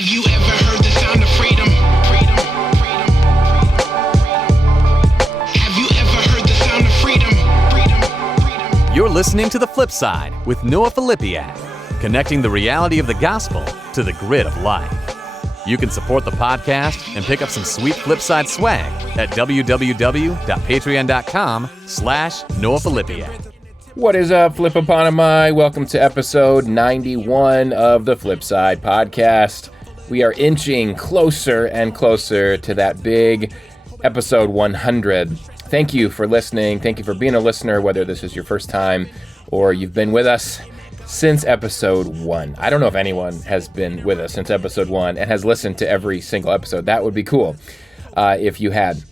Have you ever heard the sound of freedom? Freedom. Freedom. Freedom. Have you ever heard the sound of freedom? Freedom. You're listening to The Flip Side with Noah Filipiak, connecting the reality of the gospel to the grit of life. You can support the podcast and pick up some sweet Flipside swag at www.patreon.com/Noah Filipiak. What is up, Flipoponemi? Welcome to episode 91 of the Flipside podcast. We are inching closer and closer to that big episode 100. Thank you for listening. Thank you for being a listener, whether this is your first time or you've been with us since episode 1. I don't know if anyone has been with us since episode 1 and has listened to every single episode. That would be cool if you had.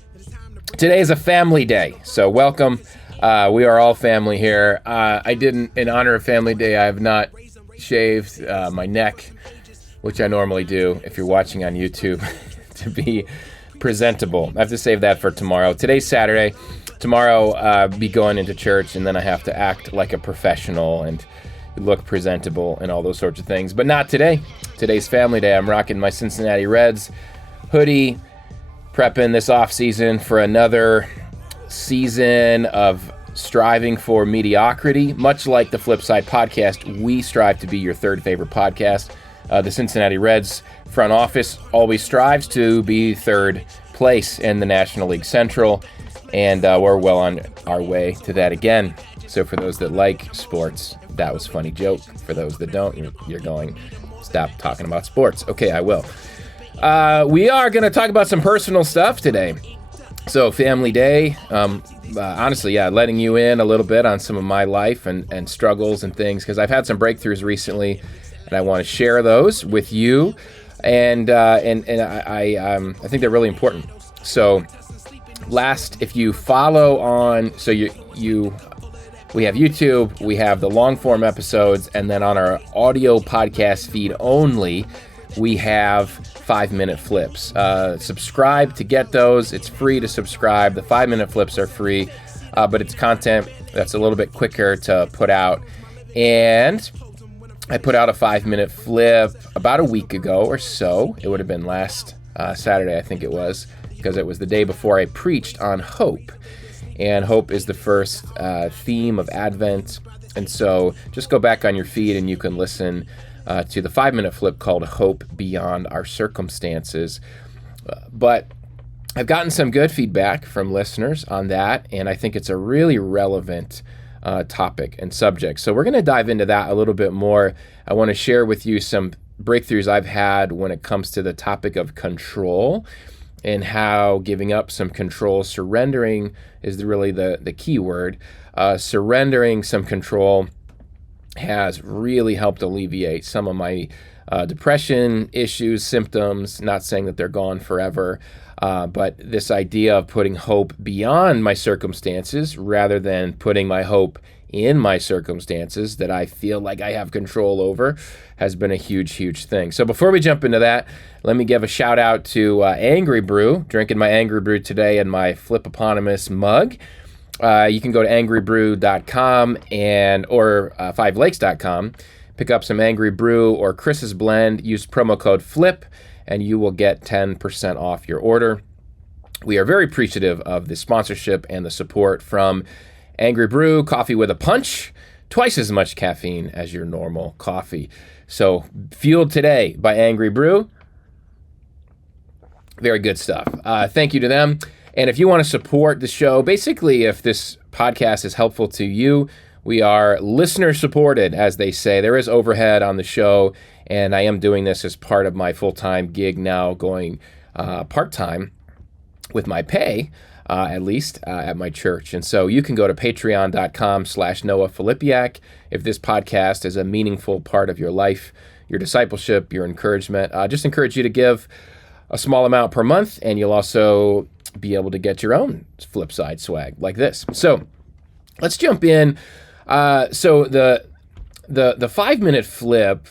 Today is a family day, so welcome. We are all family here. I didn't, in honor of Family Day, I have not shaved my neck, which I normally do if you're watching on YouTube, to be presentable. I have to save that for tomorrow. Today's Saturday. Tomorrow, be going into church, and then I have to act like a professional and look presentable and all those sorts of things. But not today. Today's Family Day. I'm rocking my Cincinnati Reds hoodie, prepping this off season for another season of striving for mediocrity. Much like the Flipside podcast, we strive to be your third favorite podcast. The Cincinnati Reds front office always strives to be third place in the National League Central, and we're well on our way to that again. So for those that like sports, that was a funny joke. For those that don't, you're going, stop talking about sports. Okay, I will. We are going to talk about some personal stuff today. So Family Day, honestly, letting you in a little bit on some of my life and struggles and things, because I've had some breakthroughs recently, and I want to share those with you, and I think they're really important. So if you follow on, so we have YouTube, we have the long form episodes, and then on our audio podcast feed only, we have 5-minute flips. Subscribe to get those. It's free to subscribe. The 5-minute flips are free, but it's content that's a little bit quicker to put out. And I put out a 5-minute flip about a week ago or so. It would have been last Saturday, I think it was, because it was the day before I preached on hope. And hope is the first theme of Advent. And so just go back on your feed and you can listen to the 5-minute flip called Hope Beyond Our Circumstances. But I've gotten some good feedback from listeners on that, and I think it's a really relevant topic and subject. So we're going to dive into that a little bit more. I want to share with you some breakthroughs I've had when it comes to the topic of control, and how giving up some control, surrendering is really the key word. Surrendering some control has really helped alleviate some of my depression issues, symptoms. Not saying that they're gone forever, but this idea of putting hope beyond my circumstances rather than putting my hope in my circumstances that I feel like I have control over has been a huge, huge thing. So before we jump into that, let me give a shout out to Angry Brew. Drinking my Angry Brew today in my Flipoponymous mug. You can go to angrybrew.com or 5lakes.com. Pick up some Angry Brew or Chris's Blend. Use promo code FLIP, and you will get 10% off your order. We are very appreciative of the sponsorship and the support from Angry Brew, coffee with a punch, twice as much caffeine as your normal coffee. So, fueled today by Angry Brew. Very good stuff. Thank you to them. And if you want to support the show, basically, if this podcast is helpful to you, we are listener supported, as they say. There is overhead on the show, and I am doing this as part of my full-time gig now, going part-time with my pay, at least at my church. And so you can go to patreon.com/Noah Filipiak if this podcast is a meaningful part of your life, your discipleship, your encouragement. Just encourage you to give a small amount per month, and you'll also be able to get your own Flipside swag like this. So let's jump in. So the 5-minute flip,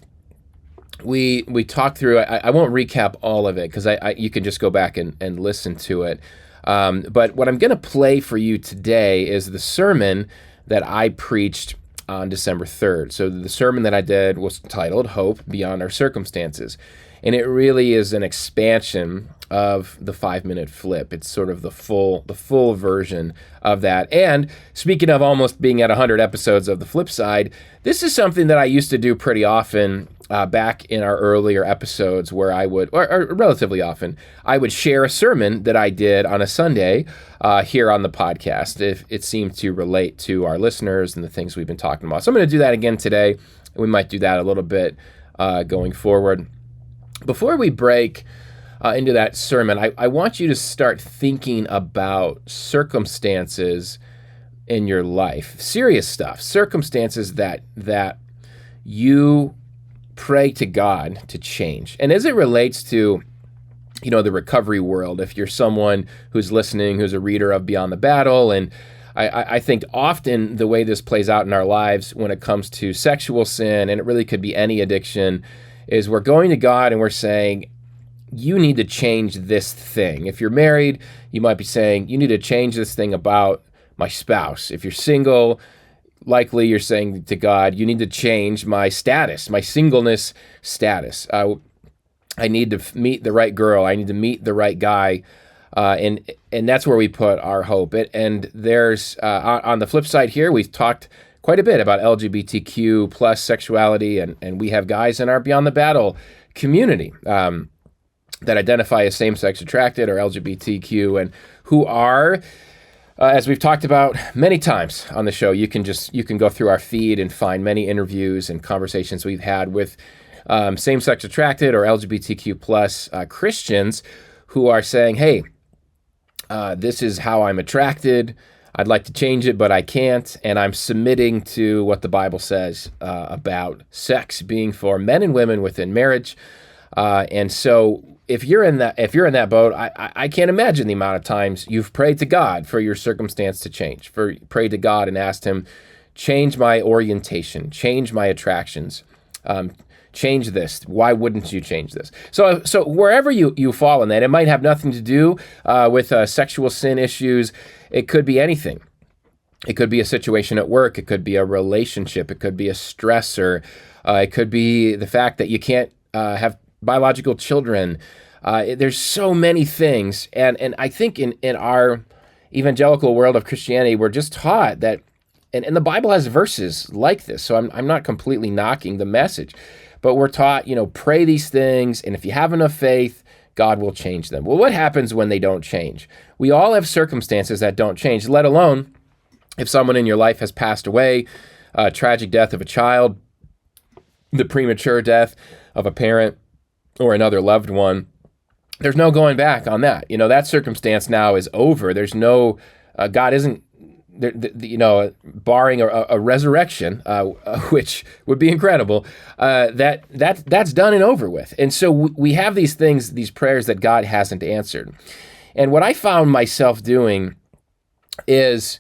we talked through. I won't recap all of it because you can just go back and listen to it. But what I'm going to play for you today is the sermon that I preached on December 3rd. So the sermon that I did was titled Hope Beyond Our Circumstances. And it really is an expansion of the 5-minute flip. It's sort of the full version of that. And speaking of almost being at 100 episodes of The Flip Side, this is something that I used to do pretty often back in our earlier episodes, where I would, or relatively often, I would share a sermon that I did on a Sunday here on the podcast, if it seemed to relate to our listeners and the things we've been talking about. So I'm going to do that again today. We might do that a little bit going forward. Before we break into that sermon, I want you to start thinking about circumstances in your life, serious stuff, circumstances that you pray to God to change. And as it relates to, the recovery world, if you're someone who's listening, who's a reader of Beyond the Battle, and I think often the way this plays out in our lives when it comes to sexual sin, and it really could be any addiction, is we're going to God and we're saying, you need to change this thing. If you're married, you might be saying, you need to change this thing about my spouse. If you're single, likely you're saying to God, you need to change my status, my singleness status. I need to meet the right girl. I need to meet the right guy. And that's where we put our hope. And there's, on the flip side here, we've talked quite a bit about LGBTQ plus sexuality, and we have guys in our Beyond the Battle community that identify as same-sex attracted or LGBTQ, and who are, as we've talked about many times on the show, you can go through our feed and find many interviews and conversations we've had with same-sex attracted or LGBTQ plus Christians who are saying, hey, this is how I'm attracted. I'd like to change it, but I can't, and I'm submitting to what the Bible says about sex being for men and women within marriage. And so if you're in that boat, I can't imagine the amount of times you've prayed to God for your circumstance to change, prayed to God and asked him, change my orientation, change my attractions, change this. Why wouldn't you change this? So wherever you fall in that, it might have nothing to do with sexual sin issues. It could be anything. It could be a situation at work. It could be a relationship. It could be a stressor. It could be the fact that you can't have biological children. There's so many things. And I think in our evangelical world of Christianity, we're just taught that, and the Bible has verses like this, so I'm not completely knocking the message, but we're taught, pray these things, and if you have enough faith, God will change them. Well, what happens when they don't change? We all have circumstances that don't change, let alone if someone in your life has passed away, tragic death of a child, the premature death of a parent or another loved one. There's no going back on that. That circumstance now is over. There's no, God isn't, barring a resurrection, which would be incredible, that's done and over with. And so we have these things, these prayers that God hasn't answered. And what I found myself doing is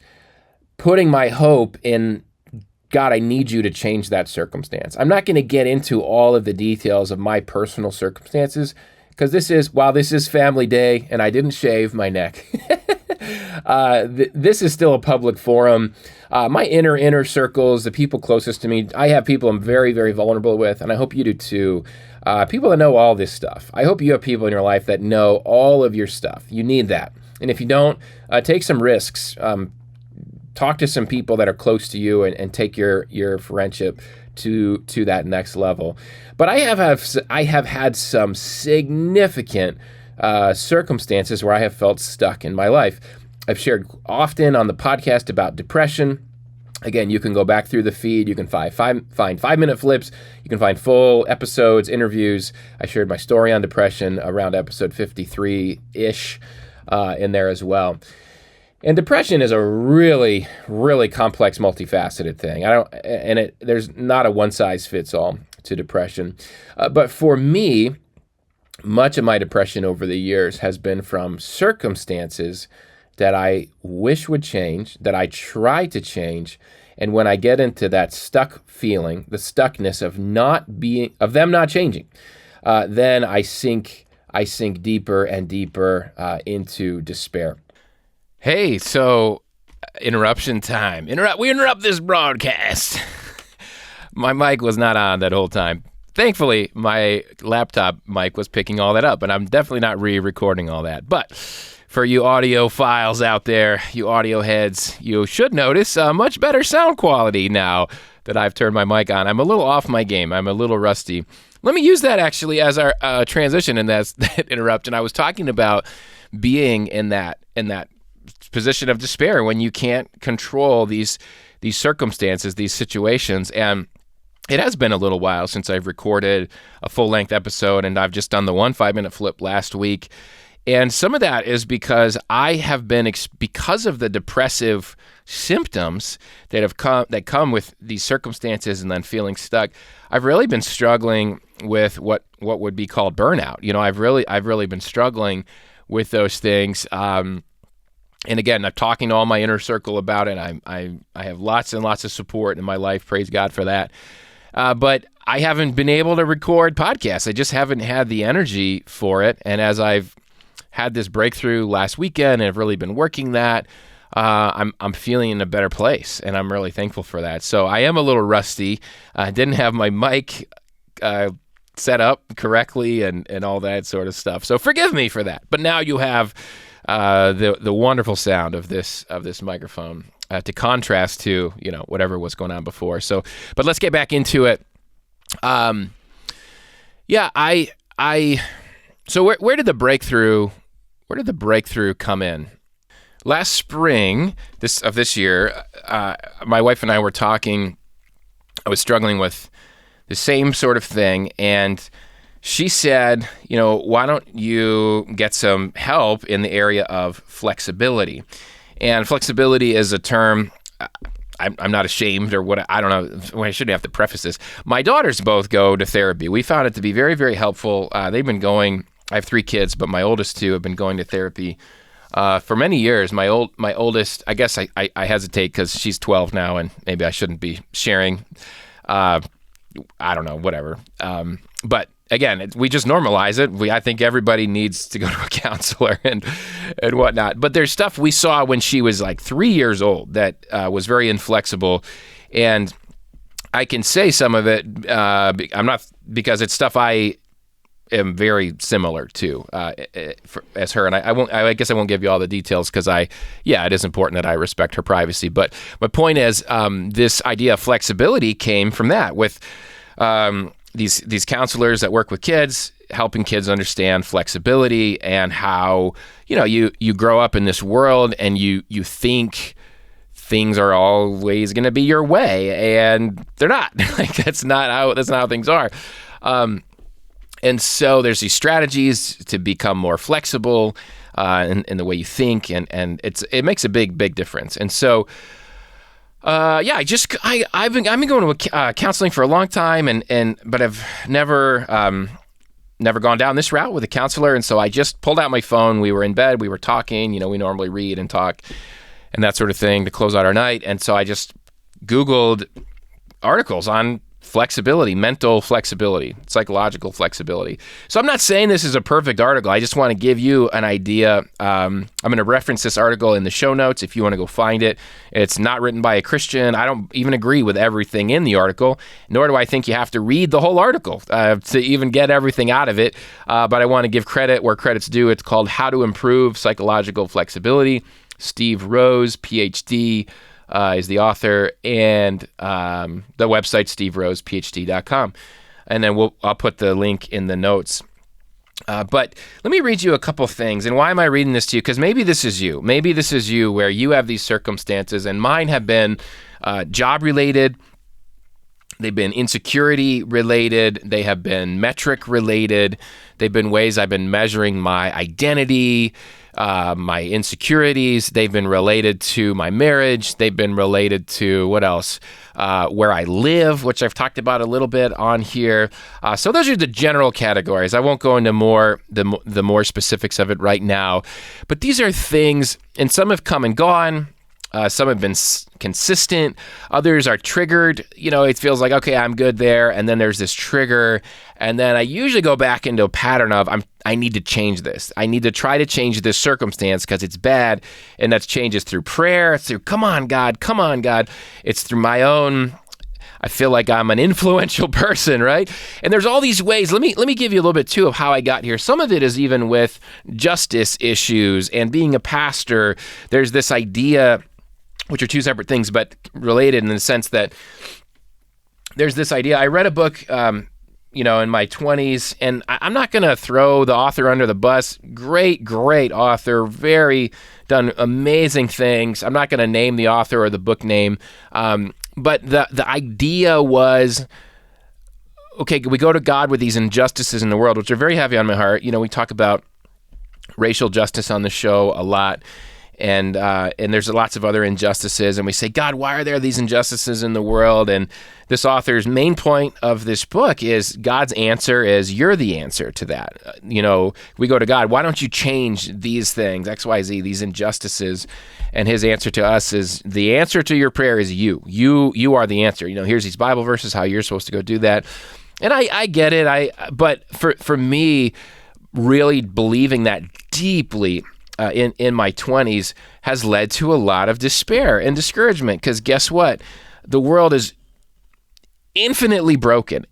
putting my hope in, God, I need you to change that circumstance. I'm not going to get into all of the details of my personal circumstances, because this is family day and I didn't shave my neck. This is still a public forum. My inner circles, the people closest to me, I have people I'm very, very vulnerable with, and I hope you do too. People that know all this stuff. I hope you have people in your life that know all of your stuff. You need that. And if you don't, take some risks. Talk to some people that are close to you and take your friendship to that next level. But I have had some significant circumstances where I have felt stuck in my life. I've shared often on the podcast about depression. Again, you can go back through the feed. You can find 5-minute flips. You can find full episodes, interviews. I shared my story on depression around episode 53-ish in there as well. And depression is a really, really complex, multifaceted thing. There's not a one-size-fits-all to depression. But for me, much of my depression over the years has been from circumstances that I wish would change, that I try to change, and when I get into that stuck feeling, the stuckness of them not changing, then I sink deeper and deeper into despair. Hey, so interruption time. We interrupt this broadcast. My mic was not on that whole time. thankfully, my laptop mic was picking all that up, and I'm definitely not re-recording all that. But for you audio files out there, you audio heads, you should notice a much better sound quality now that I've turned my mic on. I'm a little off my game. I'm a little rusty. Let me use that actually as our transition and that interruption. I was talking about being in that position of despair when you can't control these circumstances, these situations, and it has been a little while since I've recorded a full-length episode, and I've just done the 1 5-minute flip last week. And some of that is because I have been, because of the depressive symptoms that come with these circumstances and then feeling stuck, I've really been struggling with what would be called burnout. I've really been struggling with those things. And again, I'm talking to all my inner circle about it. I have lots and lots of support in my life. Praise God for that. But I haven't been able to record podcasts. I just haven't had the energy for it. And as I've had this breakthrough last weekend and have really been working that, I'm feeling in a better place, and I'm really thankful for that. So I am a little rusty. I didn't have my mic set up correctly and all that sort of stuff. So forgive me for that. But now you have the wonderful sound of this microphone to contrast to whatever was going on before. So, but let's get back into it. So where did the breakthrough come in? Last spring of this year, my wife and I were talking. I was struggling with the same sort of thing, and she said, why don't you get some help in the area of flexibility? And flexibility is a term I'm not ashamed or what, I don't know. I shouldn't have to preface this. My daughters both go to therapy. We found it to be very, very helpful. They've been going, I have 3 kids, but my oldest 2 have been going to therapy for many years. My oldest, I guess I hesitate because she's 12 now, and maybe I shouldn't be sharing. I don't know, whatever. But again, we just normalize it. I think everybody needs to go to a counselor and whatnot. But there's stuff we saw when she was like 3 years old that was very inflexible, and I can say some of it. I'm not, because it's stuff I am very similar to as her, and I guess I won't give you all the details because it is important that I respect her privacy. But my point is, this idea of flexibility came from that with these counselors that work with kids, helping kids understand flexibility and how you grow up in this world and you think things are always going to be your way, and they're not. Like that's not how things are. And so there's these strategies to become more flexible in the way you think, and it makes a big difference. And so, I've been going to counseling for a long time, but I've never gone down this route with a counselor. And so I just pulled out my phone. We were in bed, we were talking. We normally read and talk and that sort of thing to close out our night. And so I just Googled articles on flexibility, mental flexibility, psychological flexibility. So I'm not saying this is a perfect article. I just want to give you an idea. I'm going to reference this article in the show notes if you want to go find it. It's not written by a Christian. I don't even agree with everything in the article, nor do I think you have to read the whole article to even get everything out of it. But I want to give credit where credit's due. It's called How to Improve Psychological Flexibility. Steve Rose, PhD, is the author, and the website steverosephd.com. And then I'll put the link in the notes. But let me read you a couple things. And why am I reading this to you? Because maybe this is you. Maybe this is you where you have these circumstances, and mine have been job-related. They've been insecurity-related. They have been metric-related. They've been ways I've been measuring my identity, my insecurities. They've been related to my marriage. They've been related to, what else? Where I live, which I've talked about a little bit on here. So those are the general categories. I won't go into the more specifics of it right now. But these are things, and some have come and gone. Some have been consistent. Others are triggered. It feels like, okay, I'm good there. And then there's this trigger. And then I usually go back into a pattern of, I need to change this. I need to try to change this circumstance because it's bad. And that changes through prayer. It's through, come on, God. It's through my own, I feel like I'm an influential person, right? And there's all these ways. Let me give you a little bit too of how I got here. Some of it is even with justice issues and being a pastor. There's this idea, which are two separate things, but related in the sense that there's this idea. I read a book, in my 20s, and I'm not going to throw the author under the bus. Great author, done amazing things. I'm not going to name the author or the book name, but the idea was, okay, we go to God with these injustices in the world, which are very heavy on my heart. We talk about racial justice on the show a lot. And there's lots of other injustices, and we say, God, why are there these injustices in the world? And this author's main point of this book is God's answer is, you're the answer to that. We go to God, why don't you change these things, X, Y, Z, these injustices? And his answer to us is, the answer to your prayer is you. You are the answer. Here's these Bible verses, how you're supposed to go do that. And I get it. But for me, really believing that deeply in my 20s has led to a lot of despair and discouragement, because guess what? The world is infinitely broken.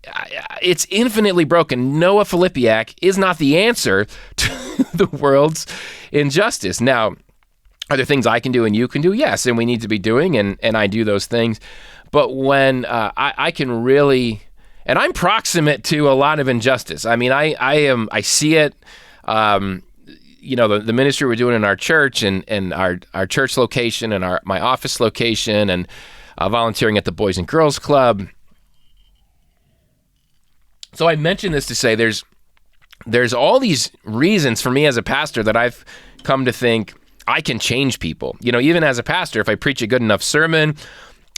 It's infinitely broken. Noah Filipiak is not the answer to the world's injustice. Now, are there things I can do and you can do? Yes, and we need to be doing, and I do those things. But when I can really, and I'm proximate to a lot of injustice. I mean, I see it. The ministry we're doing in our church and our church location and my office location, and volunteering at the Boys and Girls Club. So I mention this to say there's all these reasons for me as a pastor that I've come to think I can change people. Even as a pastor, if I preach a good enough sermon,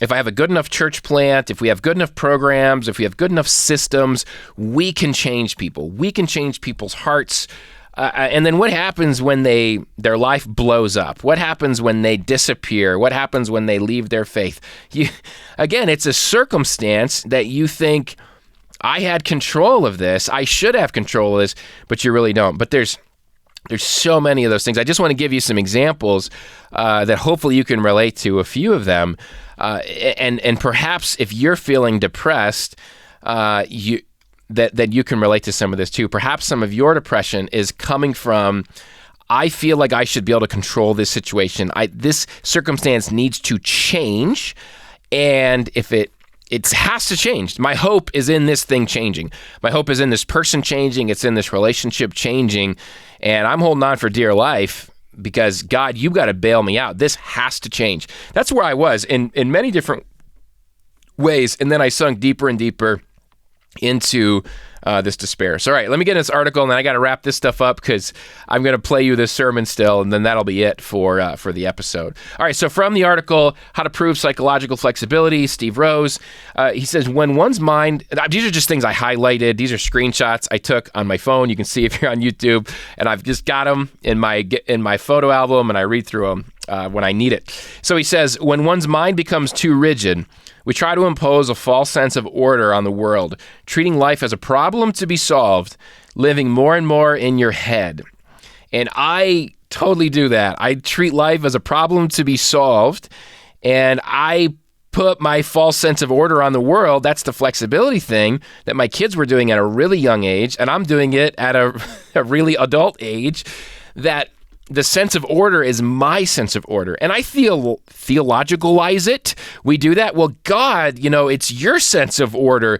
if I have a good enough church plant, if we have good enough programs, if we have good enough systems, we can change people. We can change people's hearts. And then what happens when their life blows up? What happens when they disappear? What happens when they leave their faith? Again, it's a circumstance that you think, I had control of this. I should have control of this, but you really don't. But there's so many of those things. I just want to give you some examples that hopefully you can relate to, a few of them. And perhaps if you're feeling depressed, that you can relate to some of this too. Perhaps some of your depression is coming from, I feel like I should be able to control this situation. This circumstance needs to change, and if it has to change. My hope is in this thing changing. My hope is in this person changing. It's in this relationship changing, and I'm holding on for dear life because, God, you've got to bail me out. This has to change. That's where I was in many different ways, and then I sunk deeper and deeper into this despair. So, all right, let me get in this article, and then I got to wrap this stuff up because I'm going to play you this sermon still, and then that'll be it for the episode. All right, so from the article, How to Prove Psychological Flexibility, Steve Rose, he says, when one's mind, these are just things I highlighted. These are screenshots I took on my phone. You can see if you're on YouTube, and I've just got them in my photo album, and I read through them when I need it. So he says, when one's mind becomes too rigid, we try to impose a false sense of order on the world, treating life as a problem to be solved, living more and more in your head. And I totally do that. I treat life as a problem to be solved, and I put my false sense of order on the world. That's the flexibility thing that my kids were doing at a really young age, and I'm doing it at a really adult age, that the sense of order is my sense of order. And I theologicalize it. We do that. Well, God, it's your sense of order.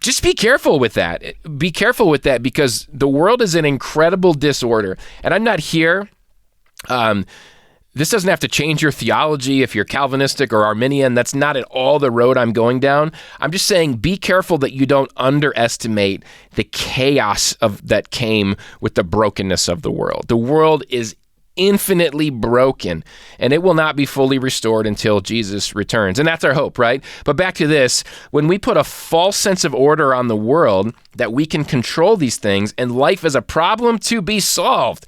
Just be careful with that. Be careful with that, because the world is in incredible disorder. And I'm not here. This doesn't have to change your theology if you're Calvinistic or Arminian. That's not at all the road I'm going down. I'm just saying, be careful that you don't underestimate the chaos that came with the brokenness of the world. The world is infinitely broken, and it will not be fully restored until Jesus returns. And that's our hope, right? But back to this, when we put a false sense of order on the world, that we can control these things, and life is a problem to be solved.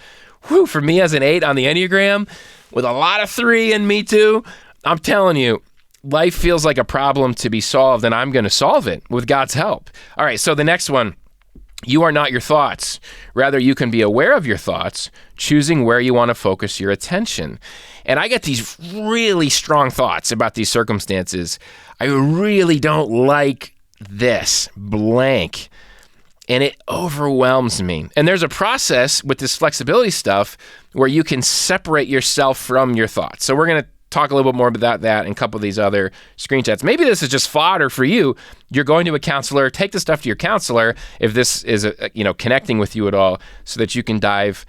Whew, for me as an 8 on the Enneagram, with a lot of 3 in me too, I'm telling you, life feels like a problem to be solved, and I'm going to solve it with God's help. All right, so the next one, You are not your thoughts. Rather, you can be aware of your thoughts, choosing where you want to focus your attention. And I get these really strong thoughts about these circumstances. I really don't like this blank. And it overwhelms me. And there's a process with this flexibility stuff where you can separate yourself from your thoughts. So we're going to talk a little bit more about that and a couple of these other screenshots. Maybe this is just fodder for you. You're going to a counselor. Take the stuff to your counselor if this is connecting with you at all, so that you can dive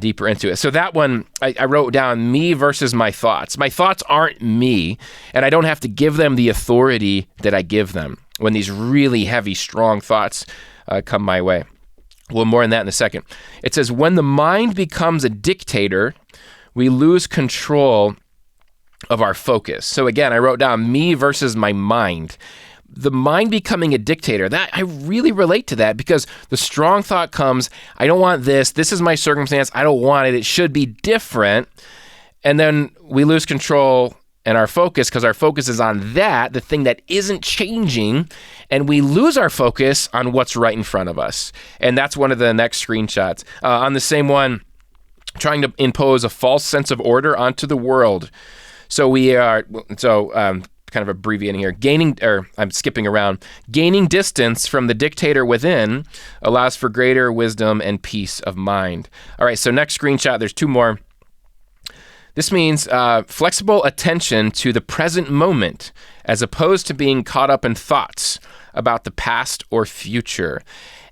deeper into it. So that one, I wrote down me versus my thoughts. My thoughts aren't me, and I don't have to give them the authority that I give them when these really heavy, strong thoughts come my way. Well, more on that in a second. It says, when the mind becomes a dictator, we lose control of our focus. So again, I wrote down me versus my mind. The mind becoming a dictator, that I really relate to that, because the strong thought comes, I don't want this. This is my circumstance. I don't want it. It should be different. And then we lose control and our focus, because our focus is on that, the thing that isn't changing, and we lose our focus on what's right in front of us. And that's one of the next screenshots. On the same one, trying to impose a false sense of order onto the world. So kind of abbreviating here, I'm skipping around. Gaining distance from the dictator within allows for greater wisdom and peace of mind. All right, so next screenshot, there's two more. This means flexible attention to the present moment, as opposed to being caught up in thoughts about the past or future.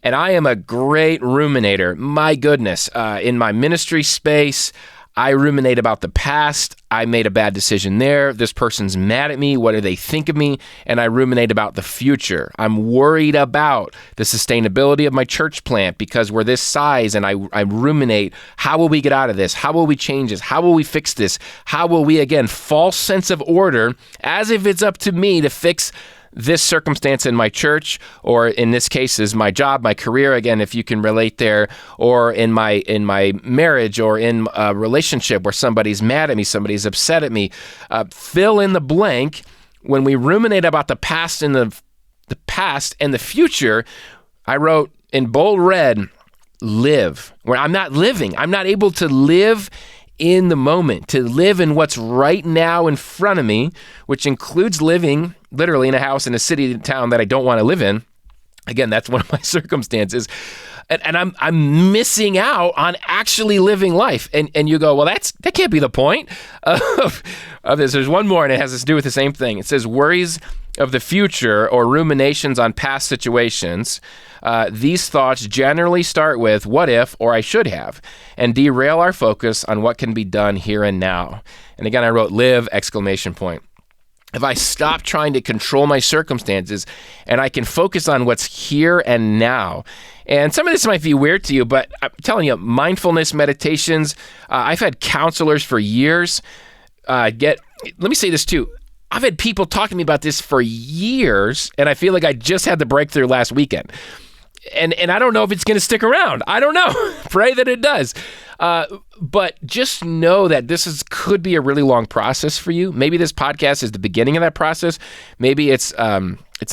And I am a great ruminator. My goodness, in my ministry space, I ruminate about the past. I made a bad decision there. This person's mad at me. What do they think of me? And I ruminate about the future. I'm worried about the sustainability of my church plant because we're this size, and I ruminate, how will we get out of this? How will we change this? How will we fix this? How will we, again, false sense of order, as if it's up to me to fix this circumstance in my church, or in this case is my job, my career, again, if you can relate there, or in my marriage, or in a relationship where somebody's mad at me, somebody's upset at me. Fill in the blank. When we ruminate about the past and the past and the future, I wrote in bold red, live. Where I'm not living. I'm not able to live in the moment, to live in what's right now in front of me, which includes living literally in a house in a city, town that I don't want to live in. Again, that's one of my circumstances. And I'm missing out on actually living life. And you go, well, that can't be the point of this. There's one more, and it has to do with the same thing. It says, worries of the future or ruminations on past situations. These thoughts generally start with what if or I should have, and derail our focus on what can be done here and now. And again, I wrote live, exclamation point. If I stop trying to control my circumstances and I can focus on what's here and now. And some of this might be weird to you, but I'm telling you, mindfulness meditations, I've had counselors for years let me say this too. I've had people talk to me about this for years, and I feel like I just had the breakthrough last weekend. And I don't know if it's going to stick around. I don't know. Pray that it does. But just know that this could be a really long process for you. Maybe this podcast is the beginning of that process. Maybe it's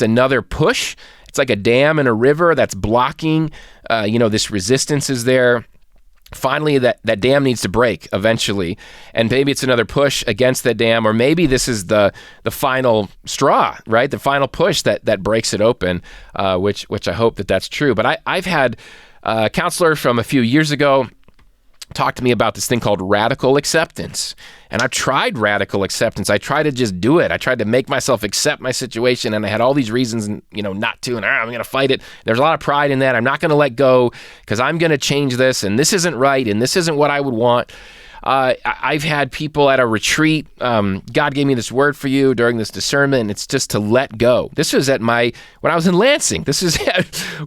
another push. It's like a dam in a river that's blocking. This resistance is there. Finally, that dam needs to break eventually, and maybe it's another push against that dam, or maybe this is the final straw, right? The final push that breaks it open, which I hope that's true. But I've had a counselor from a few years ago talk to me about this thing called radical acceptance. And I've tried radical acceptance. I tried to just do it. I tried to make myself accept my situation, and I had all these reasons, not to, and I'm going to fight it. There's a lot of pride in that. I'm not going to let go because I'm going to change this, and this isn't right, and this isn't what I would want. I've had people at a retreat. God gave me this word for you during this discernment, and it's just to let go. This was when I was in Lansing. This is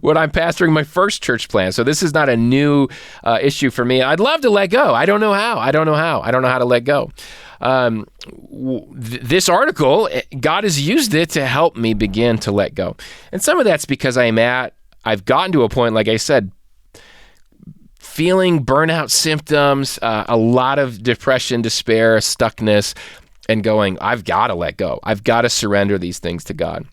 when I'm pastoring my first church plant. So this is not a new issue for me. I'd love to let go. I don't know how. I don't know how to let go. This article, God has used it to help me begin to let go. And some of that's because I've gotten to a point, like I said, feeling burnout symptoms, a lot of depression, despair, stuckness, and going, I've got to let go. I've got to surrender these things to God.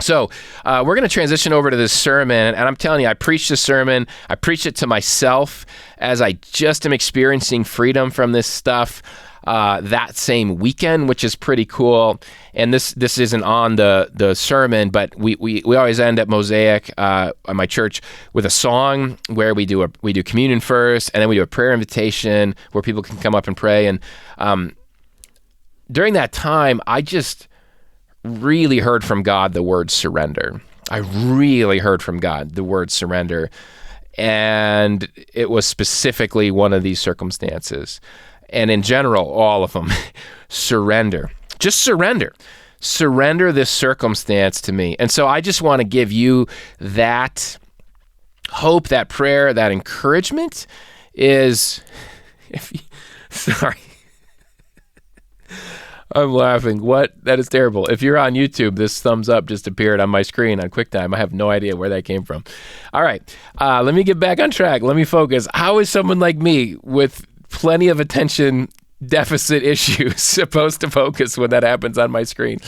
So we're going to transition over to this sermon, and I'm telling you, I preached this sermon. I preached it to myself as I just am experiencing freedom from this stuff that same weekend, which is pretty cool. And this isn't on the sermon, but we always end at Mosaic at my church with a song where we do communion first, and then we do a prayer invitation where people can come up and pray. And during that time, I just really heard from God the word surrender. I really heard from God the word surrender. And it was specifically one of these circumstances. And in general, all of them, surrender. Just surrender. Surrender this circumstance to me. And so I just want to give you that hope, that prayer, that encouragement is, sorry. I'm laughing. What? That is terrible. If you're on YouTube, this thumbs up just appeared on my screen on QuickTime. I have no idea where that came from. All right. Let me get back on track. Let me focus. How is someone like me with plenty of attention deficit issues supposed to focus when that happens on my screen?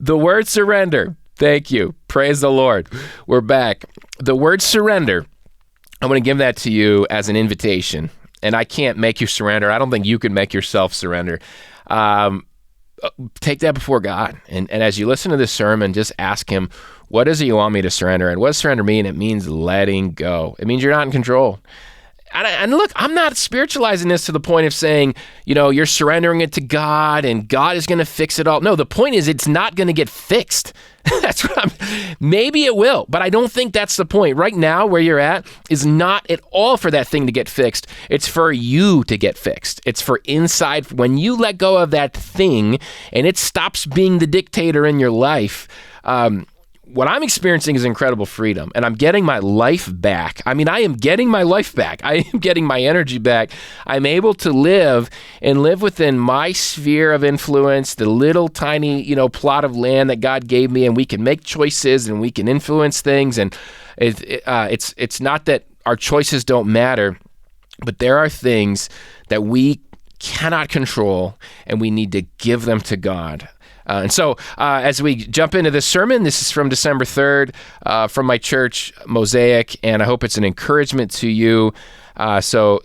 The word surrender. Thank you. Praise the Lord. We're back. The word surrender, I'm going to give that to you as an invitation. And I can't make you surrender. I don't think you can make yourself surrender. Take that before God. And as you listen to this sermon, just ask him, what is it you want me to surrender? And what does surrender mean? It means letting go. It means you're not in control. And look, I'm not spiritualizing this to the point of saying, you're surrendering it to God and God is going to fix it all. No, the point is it's not going to get fixed. That's what maybe it will, but I don't think that's the point. Right now, where you're at is not at all for that thing to get fixed. It's for you to get fixed. It's for inside. When you let go of that thing and it stops being the dictator in your life, what I'm experiencing is incredible freedom, and I'm getting my life back. I mean, I am getting my life back. I am getting my energy back. I'm able to live within my sphere of influence, the little tiny, plot of land that God gave me, and we can make choices and we can influence things. And it's not that our choices don't matter, but there are things that we cannot control, and we need to give them to God. And so as we jump into this sermon, this is from December 3rd from my church, Mosaic, and I hope it's an encouragement to you. So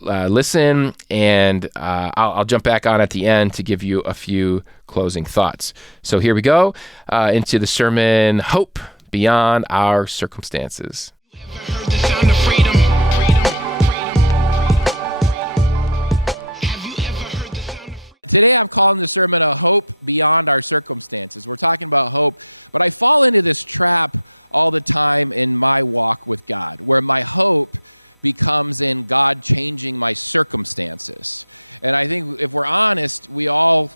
listen, and I'll jump back on at the end to give you a few closing thoughts. So here we go into the sermon, Hope Beyond Our Circumstances. You ever heard the sound of freedom? Freedom. Have you ever heard the sound of freedom? Today I'm calling the sermon a hope beyond our circumstances. We're talking about hope, but I fall into this trap all the time in my walk with God, where my hope becomes in God changing my circumstances. And I think if we're honest, we all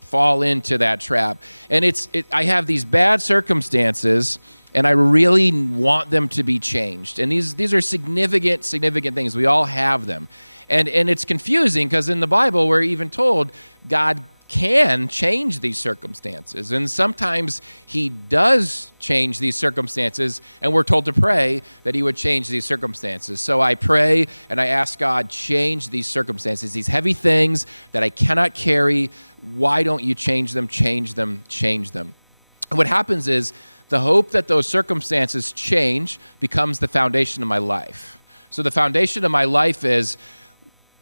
fall into that trap. And I have these bad circumstances, and I really want them to be changed. And these are significant things. We all have them. And it's confusing because in the Bible, we're even told God can change these circumstances. And sometimes he does change these circumstances, and we're told to pray that he would change these circumstances. So I pray and I ask God, change these circumstances, these heavy things that I cannot carry. Why don't you change them, change them, change them? And what happens is the hope that those circumstances change becomes the foundation of my life. So the foundation of my life is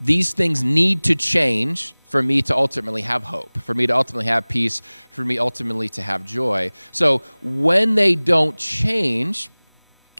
these things need to change for me to ultimately have hope, for me to ultimately have peace, for me ultimately to have joy. So when they don't change,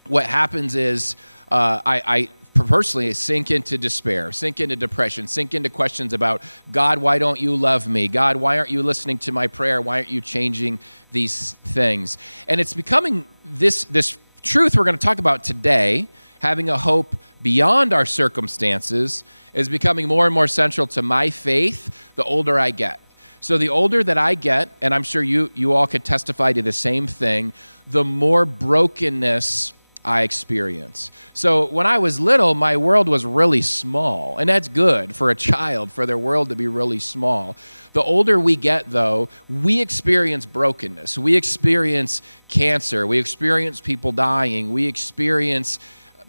what happens is I personally sink into despair, sink into depression, sink into questions about, God, why don't you love me? God, why aren't you listening to my prayer? Why aren't you changing these things? And it's becoming this truth we're going to talk about today, having a hope beyond our circumstances, is becoming more and more central to my faith the older I get. So the older that I get, and I'm sure you all could testify to the same thing, the more brokenness I experience. So when I was little, my world was really small, and that's good for a child, for their world to be really small. The older we get, though, we experience brokenness. We experience cancer. We experience people dying. We experience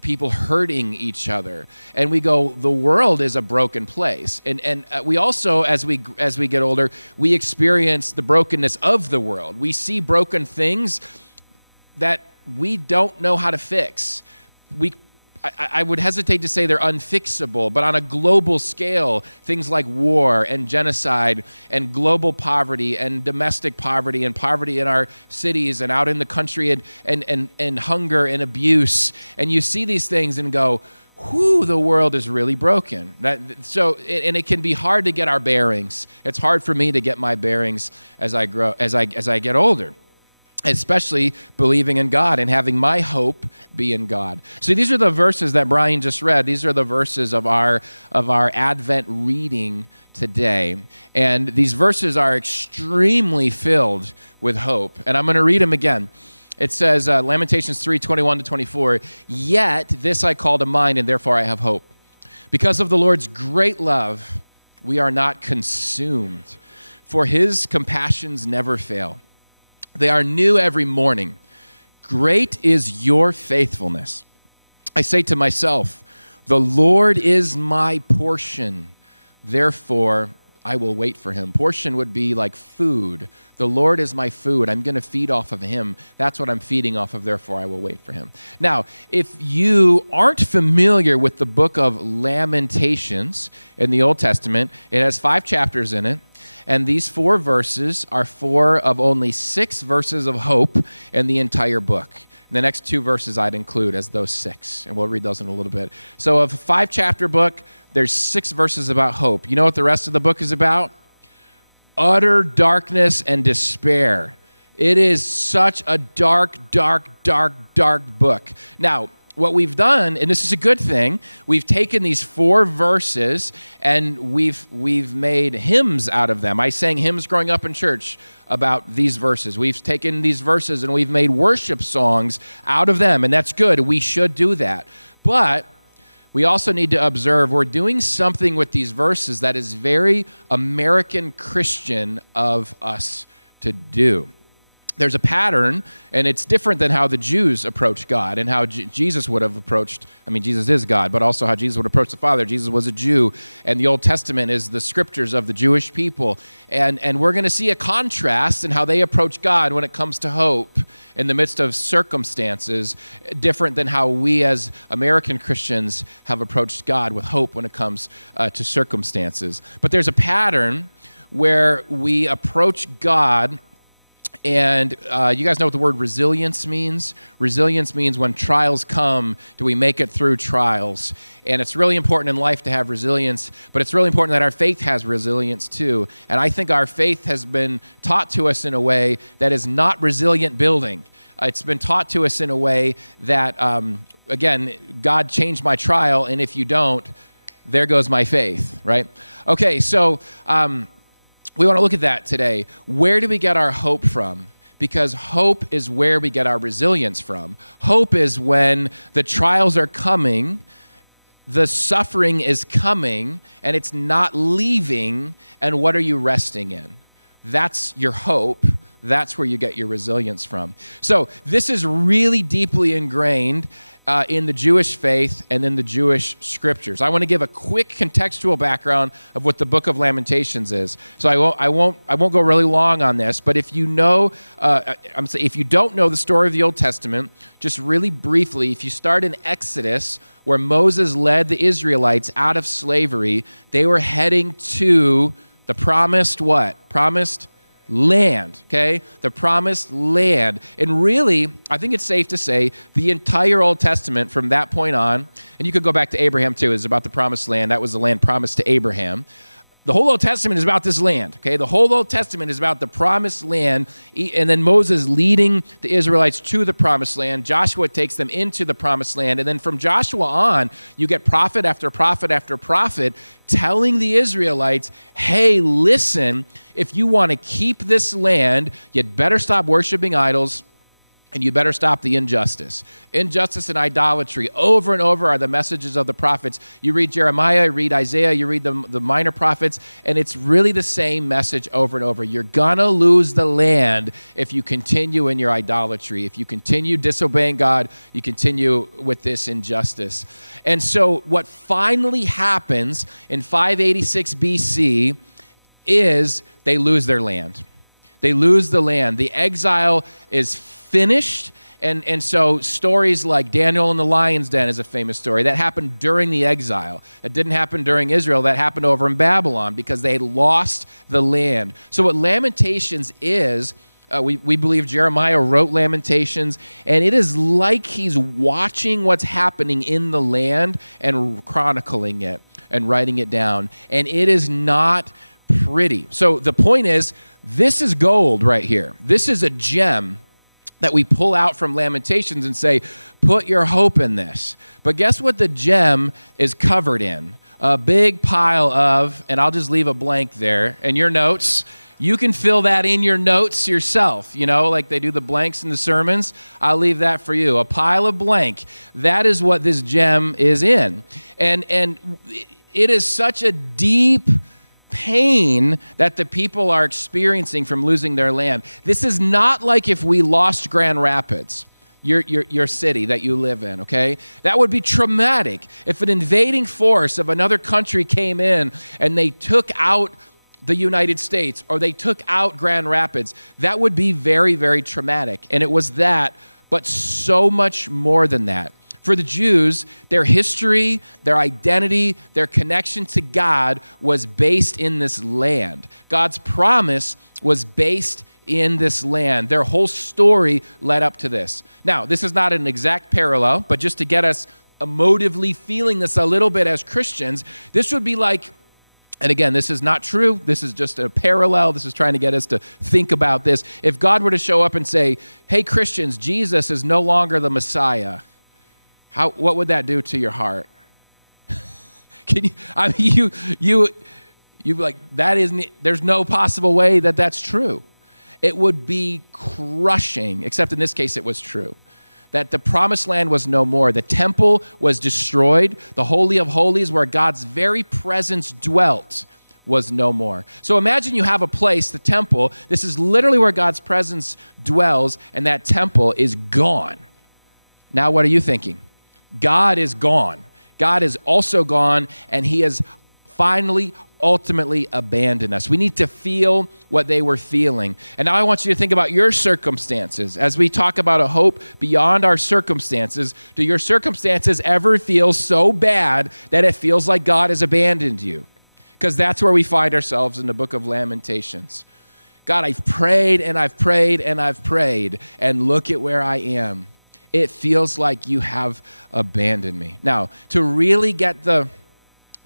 people hurting each other. And we go, the world is a broken place. And we also, as we get older, we experience the brokenness of the world. We see broken things that we don't know how to fix. I would hesitate to say they're unfixable, but on a global scale, things like war and genocide and global poverty and domestic poverty and poverty in our cities and out in the country and hunger and abuse. And you see these things and go, whew, the world is really broken. And it can be hard to get our bearings. It's hard for me to get my bearings as I grow, as I get older, especially believing in God and having my hope be in God. So these are the verses that Brian just read. These are the verses of our Advent reading today. And these verses are extremely filled with hope. And I'm going to read them again. It says, Lamentations 3:21-24, "Yet this I call to mind, and therefore I have hope. Because of the Lord's great love, we are not consumed, for his compassions never fail. They are new every morning. Great is your faithfulness. I say to myself, the Lord is my portion. Therefore, I will wait for him." Portion would be like food. The Lord is my food. I'm going to feed off of him. That's what I'm feeding off of. Therefore, I will wait for him. Now, if you aren't familiar with the book of Lamentations in the Old Testament, it has 5 chapters in it. And these 4 verses are 4 of only 6 verses of hope in the entire book. And the next 2 verses I'd include as those 6, and we'll read those in a little bit. So of a 5-chapter book, there's 6 verses about hope. You know what the rest of the book is about? Utter darkness and despair. It is such a dark, dark, dark, dark book. Now, what we've done, and this is a good thing, we've taken these 4 verses and we've made hymns out of them. I sang hymns growing up in church about these verses. We've taken these verses and we've made worship songs out of them, and that's good. We should do that. But we also need to observe we're doing something with these verses that is very American Christian of us to do. There's a pattern, and it's different than how the Jews approach God and how Jesus would have approached, Jesus is God, but also how Jesus would approach the Father. Jesus was a Jew, and the Old Testament is the scriptures of the Jewish people. And we're going to see a contrast in how they approach God when it comes to hope in the midst of circumstances, different than how we as American Christians have approached God with hope when it comes to circumstances. But there's a pattern where we approach God. And you guys know what the word resilience means? Resilience means when trials come, do we make it through trials? And it's really important in life to have resilience, but it's really important that our faith has resilience too. And I think our faith has been taught to us in a way that is not resilient building. It's been taught to us in a way that, again, God changed my trial, and if you don't, there goes my faith, right? Okay, so we want to look at that today. Where do we get our hope from? Because hope is where we get our resilience from. Hope is when the trials are coming, the suffering is coming, and it's not leaving, and what are you resting in? That's your hope. That's where you get your resilience from. So this is really deeply ingrained in the Jewish faith and in the Jewish scriptures. I want to give a quick contextual background of what the book of Lamentations is. So I won't go really long on this, but if you know, if you don't know the story of the Old Testament, just really briefly, if you start in Exodus, where Moses led the Israelites out of slavery, they were heading to the promised what? Promised land, okay? The promised land. And really, I think it's safe to say the entire Old Testament from that point on, and you could go back to Abraham too, is about the promised land. That was the land promised to Abraham. The whole Old Testament is about this land, okay? The whole Old Testament is about the promised land, and then Moses leading the Israelites to the promised land. Joshua takes them into the promised land, and then from Joshua on, you get prophet after prophet after prophet telling the Israelites, hey, listen, if you want to keep this land, you'd better stop worshiping idols, And you better stop the injustice. Injustice and idolatry over and over are the messages of the prophets. You read Jeremiah, you read Isaiah, you read the minor prophets, and it's really the same message over and over. You're going to lose the land if you continue in your idolatry. If you continue disobeying God, you continue with this injustice. And so what finally happens in 586 BC is they lose their land. They lose the land. The exile is finished, and so stories like Daniel in the lion's den is a famous story. That happened during the exile. It didn't happen during Israel. That happened over in Babylon because they had lost the land. So what Lamentations is, we believe Jeremiah wrote Lamentations, and it is like he's watching what's happening in the land and chronicling it and writing it down. And it is not pretty. So the point is, this is gold right here. This is a gem that we pull out from Lamentations and say, put your hope in this. But guess what the gem is covered in? A big pile of, and I'll just leave a blank there, in your notes. You can fill that in your notes yourself, like they do the blanks in the sermons. I'll leave that for you. A pile of blank. That is what this gem is in. And it is such a deep pain that the people are experiencing from losing their land. This is not like if we lost Grand Rapids, your city that you live in, okay? That would be traumatic. If an invading force of another country came in and they took out the United States or they took out Grand Rapids, that would be very, very traumatic. And it was that, but so much more than that. For the Jews, their history, their identity, their connection to God was based in this land. God's promise was based in this land. Their whole story led up to this. Now, this is not an exact parallel, but just to get us emotively feeling this a little bit as Christians, this would be like, and again, this is not true. This is just a parallel. This is trying to get us to think about this. If God were to show up and say, hey, Christians, Jesus is no longer the Messiah, what would that do to your heart? You like, that isn't, there's no possible way that that's true. It would be crushing, except in this case it was true. That the promised land was no more. The temple was destroyed. The Holy of Holies, where God's very presence dwelt, was no more. So imagine you have a place, the temple. This is literally where God's presence dwells, and that temple is gone. Now what are you thinking? God is gone. God is also gone, and he has finally, ultimately abandoned us. We need to feel what they were feeling. And now I want you to think about your circumstances. As we talk about a hope beyond our circumstances, do your circumstances ever feel so bad that it feels like God has abandoned you? Because that's where we find ourselves in the book of Lamentations. God, I've prayed and I've prayed and I've prayed, and look at where I am. It feels like you have abandoned me. Now, to really get the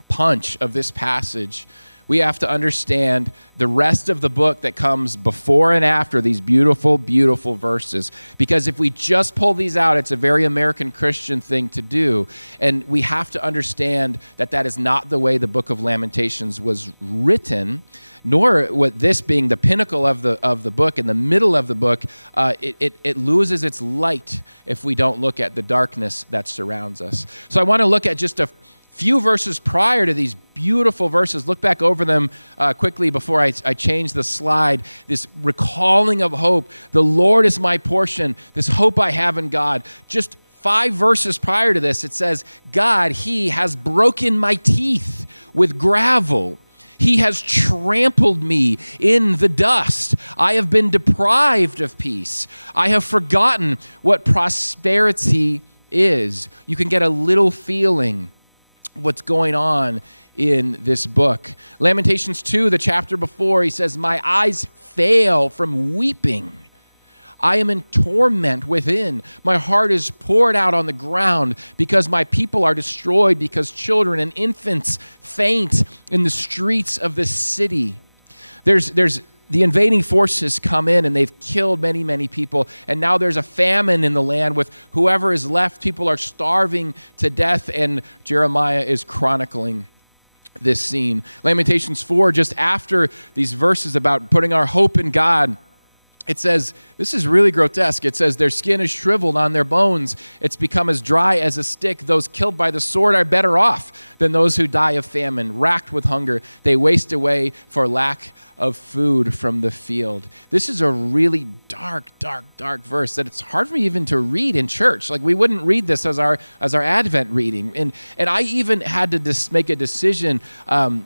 punch of this passage, we have to understand the rest of the book that comes before and after these beautiful, beautiful verses. Because if we just pull these out, it's a very American Christian thing to do. And we have to understand that that is not the way the book of Lamentations was written, nor what this being the pinnacle of the book, in the middle of the book, it loses its light if we don't look at the darkness that surrounds us. So I want to look at just a few verses prior to these beautiful verses. Look back over them quickly before I change the slide. This recalling of hope. The Lord is my portion. This hope I have in God. Just 5 verses prior to this, it says, God, he has broken my teeth with gravel. He has trampled me in the dust. I have been deprived of peace. I have forgotten what prosperity is. You can get a little feeling what's going on in this book. Lamentations 2, the chapter before, he says, my eyes fail from weeping. I am in torment within. My heart is poured out on the ground because my people are destroyed, because children and infants faint in the streets of the city. There's the invading forces come in and they've killed many, many people. And now there's a famine in the land with whoever is left. People are starving to death, and Jeremiah is chronicling this scene. Lamentations 4, just after these verses about putting our hope in God, It says, this is really grotesque. It says, their skin is shriveled on their bones. It's become as dry as a stick. Those killed by the sword are better off than those who die of famine. Racked with hunger, they waste away for lack of food from the field. This is a really dark, dark, dark verse that it's hard for me even to read in church. Like, we wouldn't read this as our Advent reading. And I even had to make a decision.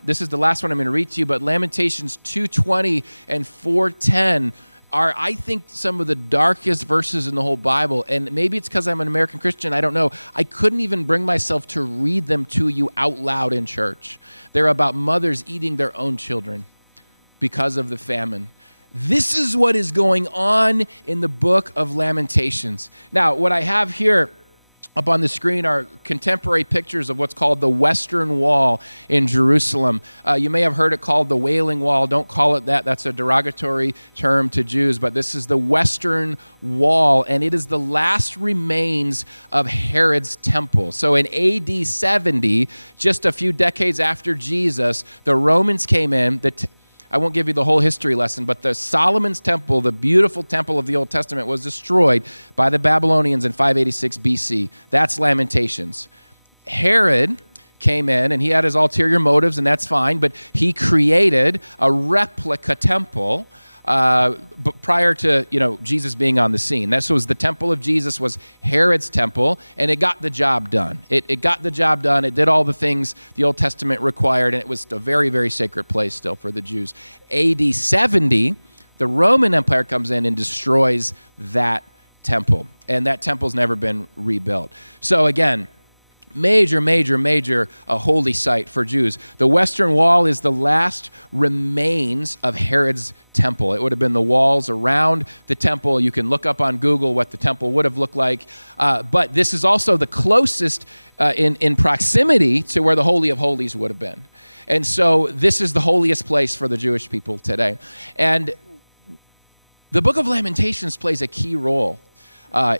This is the last one I'm going to read to you, but Lamentations 2:20 and 4:10 are, I think, some of the darkest verses in the whole Bible. And maybe it's because I'm an American Christian, I don't know. I couldn't even bring myself to read them to you out loud in church. They're about mothers eating their own children because of the famine. This is what is going on in the book of Lamentations. Now, what I have here up on the screen are contemporary pictures of what's called the Western Wall in Jerusalem. You may have heard it called the Wailing Wall. Don't call it that. That's a derogatory term to Jews. But this is the Western Wall, and it is the last remains of Herod's temple. So in AD 70, just a few decades after Jesus, the Romans came in. I won't give you the whole history lesson, but the Solomon's temple, the beautiful temple of the Old Testament, was destroyed by the Babylonians in 586 BC. That's Lamentations. Herod came in, and he had his ulterior motives, and that's fine, but he created a replica temple but prior to Jesus being on the scene. This was the temple of Jesus, was Herod's temple, and it got the job done. It got the job done. It did all the things the Old Testament required, and it was a very, very sacred place still for the Jews. AD 70, the Roman Empire comes in and destroys that temple, and that temple's never been rebuilt. So again, major holy site for Jews. The Western Wall is the last remains of Herod's temple. It would have been the walls around the temple. You can look up on Google what the temple would have looked like. But this is also the closest in proximity to where the Holy of Holies would have been. And so this is the holiest place for the Jewish people today. And the book of Lamentations plays a key role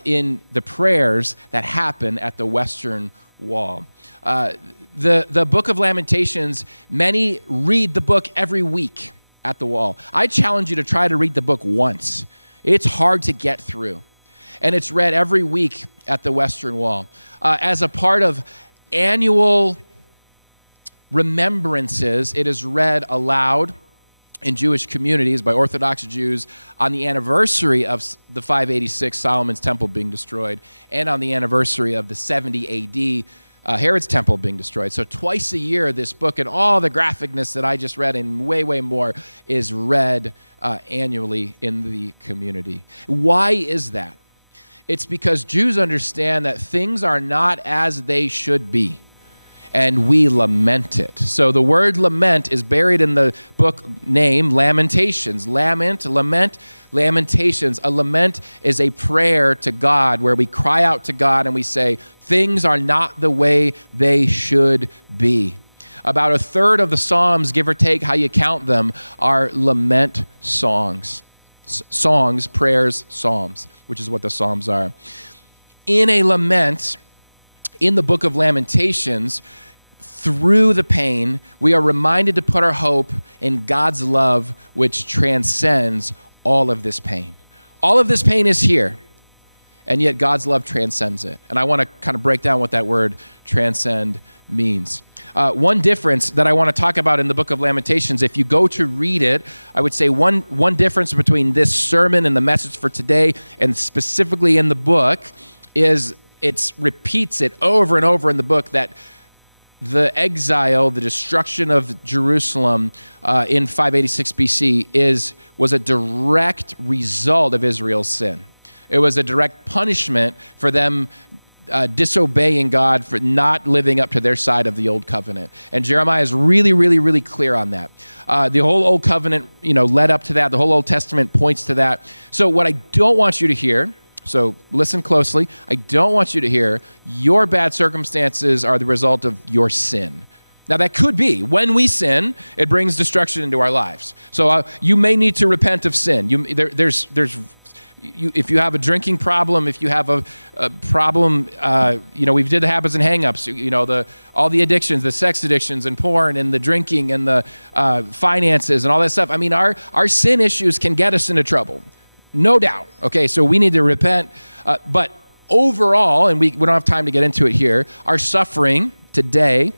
in the prayers that happen at the Western Wall. The book of Lamentations, many read the book every week at the wall. I challenge you to try to read the book once. It's hard to get through. And it's read every week at the Western Wall. As a part of annual remembrances, it is read aloud in Jewish communities by Orthodox Jews on the anniversary of the 586 Solomon's temple being destroyed and on the anniversary of the 70 AD Herod's temple being destroyed. So twice a year, this book and all the graphicness that I just read and way more is read annually in the community. Why is that? It's because Jews understand that things are not as they should be, and we lament it. So the word lament is buried in the book name, Lamentations. Lament, Lamentations. A lament is a prayer to God where we cry out to God and we say, things are not the way they should be. About a third of the Psalms, give or take how you count them, are lament songs. Songs, prayers, psalms, which is what the Psalms are. In a lament, in the book of Lamentations, through the pain, we are reminded to put our hope in God's love, which transcends all of this pain. All of this pain is here, and yet God's love transcends it. And I want to kind of break down what that word transcend means. One difference that I want to talk about in the book of Lamentations, if you go to read it, I would say one difference between this sermon and the message for today, and specifically in the book, is it repeats it over and over in the book that the exile, the destruction of Jerusalem in 586 BC was a direct result of Israel's sin. It was a direct punishment for them disobeying God, for not living up to their side of the old covenant. And Jeremiah is really clear on that. The whole old covenant, led up to that. The whole Old Testament points to that. So what I don't want you to hear, so listen closely, I don't want you to hear your bad circumstances are the result of your sin. Now that could be. When we sin, it brings destruction into our lives. So you may need to repent of sin. If you have a drinking problem, if you have a problem, we did the habits and hang-ups, all the addictions, the sex addictions and porn and the drinking and the finances and all that stuff. I mean, our sin issues can get us into trouble. no doubt. Okay, so we need to repent. But overall, and we don't have time to get into it here, our suffering today,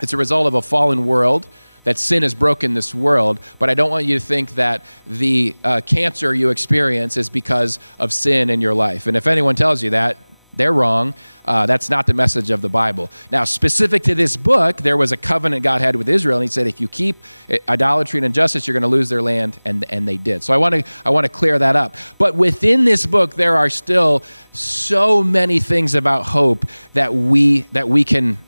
it's a result of a fallen world, that sin has broken this world, but I don't want you to think that the cancer you experience is because of sin in your life. And if anyone tells you that, they're wrong. That's not the message of the Bible. Now, specific to this book, there was a covenant God had with Israel, and he said, if you keep idolatry and injustice, you're going to lose their land, and they did. So I want to clear that up. But within this book, there are still so many things about hope that we can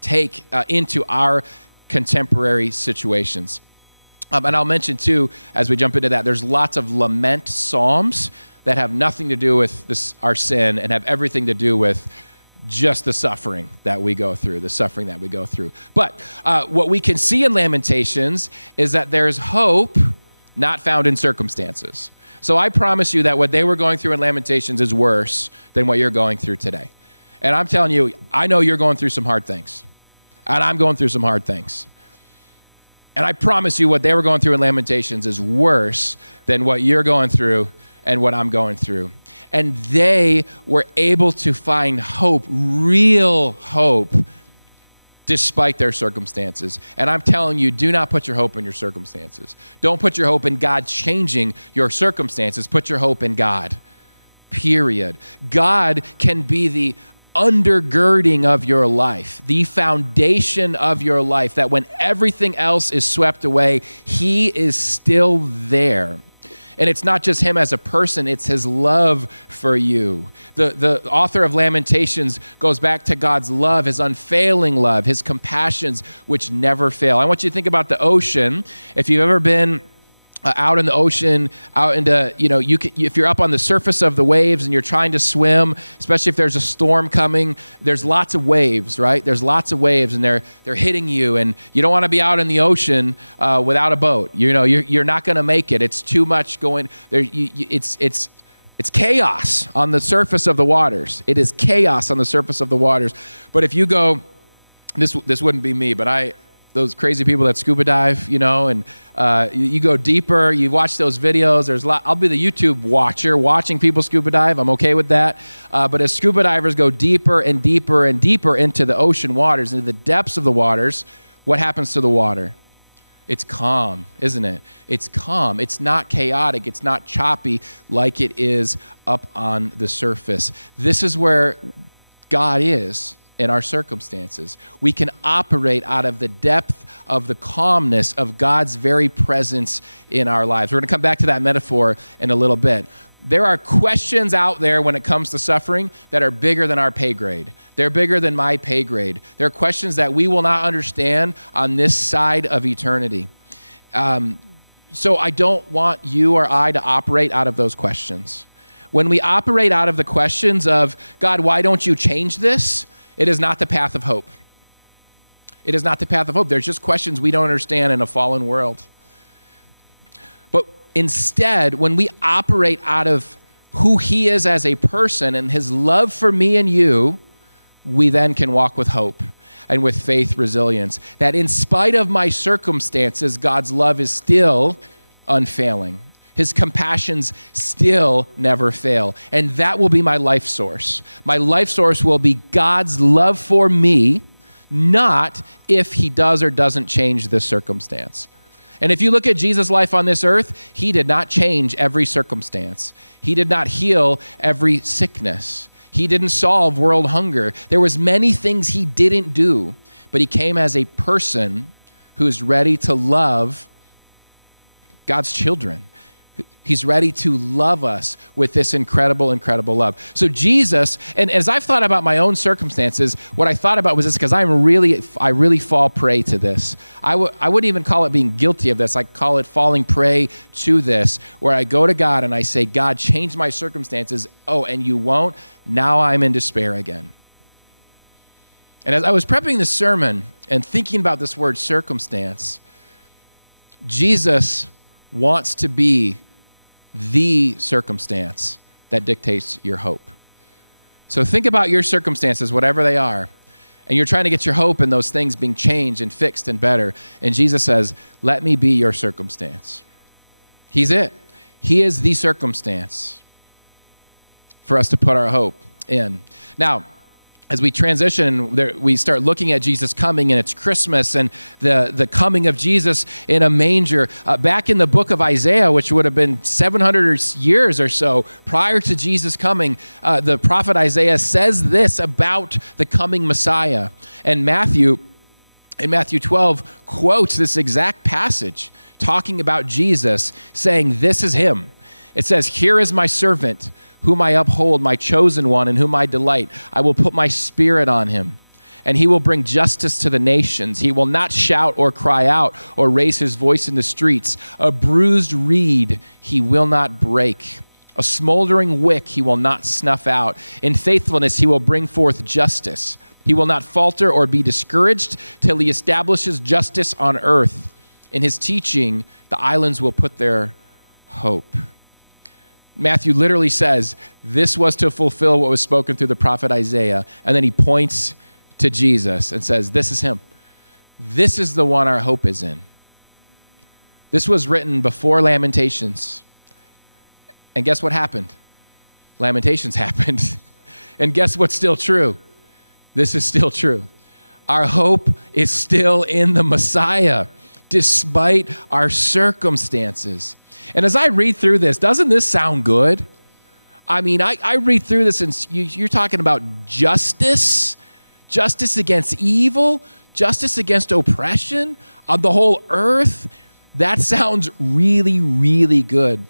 take into our contemporary situations. And I'll mention too, as we jump into that, there's lots of lament psalms that have nothing to do with our sin and have everything to do with just the suffering that we go through, But what we can see in Lamentations is that there's hope not found in circumstances. So I promise you that what they were going through in Lamentations is worse than what you're going through today. And I'm telling you, I know you're going through some hard things. And I'm going through some hard things. And I promise you what they were going through in Lamentations is worse than what you're going through and what I'm going through. And they were able to find hope, real hope, despite their circumstances. And I'm telling you, do not put your hope in your circumstances. Don't put your hope in God changing your circumstances. Put your hope in God, period. God can be the undergirding of your life, the foundation of your life, that when everything else is swept away, he is still there. And it's not just him as a person, it's his love for you. The author of Lamentations goes back to God's love, his unfailing love, his compassions, which never fail. I want you to think about the ocean. If you've ever been out in the ocean, out into, if you're up on the surface of the waves and you're trying to swim, especially if there's a storm coming, there's lots of waves, right? There's lots of waves and they're hitting you, and you don't want to be out in the ocean without a boat. You're not going to make it. It's too much going there. It's chaos on the surface of the waters. It is chaos on the surface of the waters. But if you go, this wouldn't be me, but those crazy people that scuba dive, and you go deeper, you watch those videos. I'll be the YouTube watcher, watching people scuba dive. I'm okay with that. But as scuba divers go deeper and deeper and deeper into the ocean waters, into the depths of the waters, what happens to the water? It's calm, isn't it? It's calm. It's not chaotic. It's not choppy like it is up on the surface. This is where God is in our circumstances. We can operate out of the depth of the calmness of God's very presence in our lives. We're going to come back to that metaphor in a little bit. There are questions out there when it comes to suffering that are bigger than our pay grade. They're bigger than my pay grade. They're questions that we will not understand on this side of eternity. So I don't want you or I to operate out of those questions. When we operate out of the questions of, God, why don't you change this? It is not the path of hope. It is not the path of hope. There's just questions we don't understand in a fallen world. But instead, when we operate out of who he is as a person and his love for me and you, we then can walk with hope and with faith resilience. That in spite of my circumstances, God's love is still unfailing. His compassions still never fail. And that will be my life source. My life source will be God's love for me, not if he does or doesn't change this circumstance. And if you look at Jesus' life on this earth, he did not change every circumstance. He did not heal every sickness. He didn't solve world hunger. There was many things he didn't do, but he came as a person who is ready to love God's children. He's ready to love us with this incredible, incredible love. So Jesus, and as I've thought about my own circumstances, what I thought about was this, because I really fall prey to this. I wouldn't even call it being guilty of this. I call it falling prey to this, where I go to God and I say, God, change my circumstances. Oh, and you won't? Now I'm in despair again. And as I was prepping the sermon and thinking about this word circumstance, Jesus wants to be the circumstance that dictates your hope. So think about your circumstances, whatever they are, and you're trying to get your hope in those things being changed and fixed and better. And Jesus says, let me be your circumstance. He's it. He is the circumstance for us to put our hope in. Now, as we transition, we start looking at Jesus coming, and it's Christmas and the coming of Jesus in a manger. Back in the book of Isaiah, which would have been 700 years or so prior to Jesus coming, the prophet Isaiah says this about the coming Messiah. And Matthew, in Matthew 12, quotes this exact passage talking about Jesus, saying, "This is him." It says, "Here is my servant, whom I uphold, my chosen one, in whom I delight. I will put my spirit on him, and he will bring justice to the nations. He will not shout or cry out or raise his voice in the streets. A bruised reed he will not break. A smoldering wick he will not snuff out. In faithfulness he will bring forth justice. He will not falter or be discouraged till he establishes justice on earth. In his teaching, the islands will put their hope." Matthew literally says this was to fulfill what was spoken through the prophet Isaiah. And then he points to Jesus and says, this is him. This is the one our hope is in. This was written before Lamentations. And guess what happened? Lamentations happened. And guess what's still true? This is still true. Our hope is still in the Messiah, despite our circumstances. And as I read through this, doesn't this sound good? I mean, I read through this and you're talking about justice against evil, justice against oppression on the whole earth. That sounds really, really good.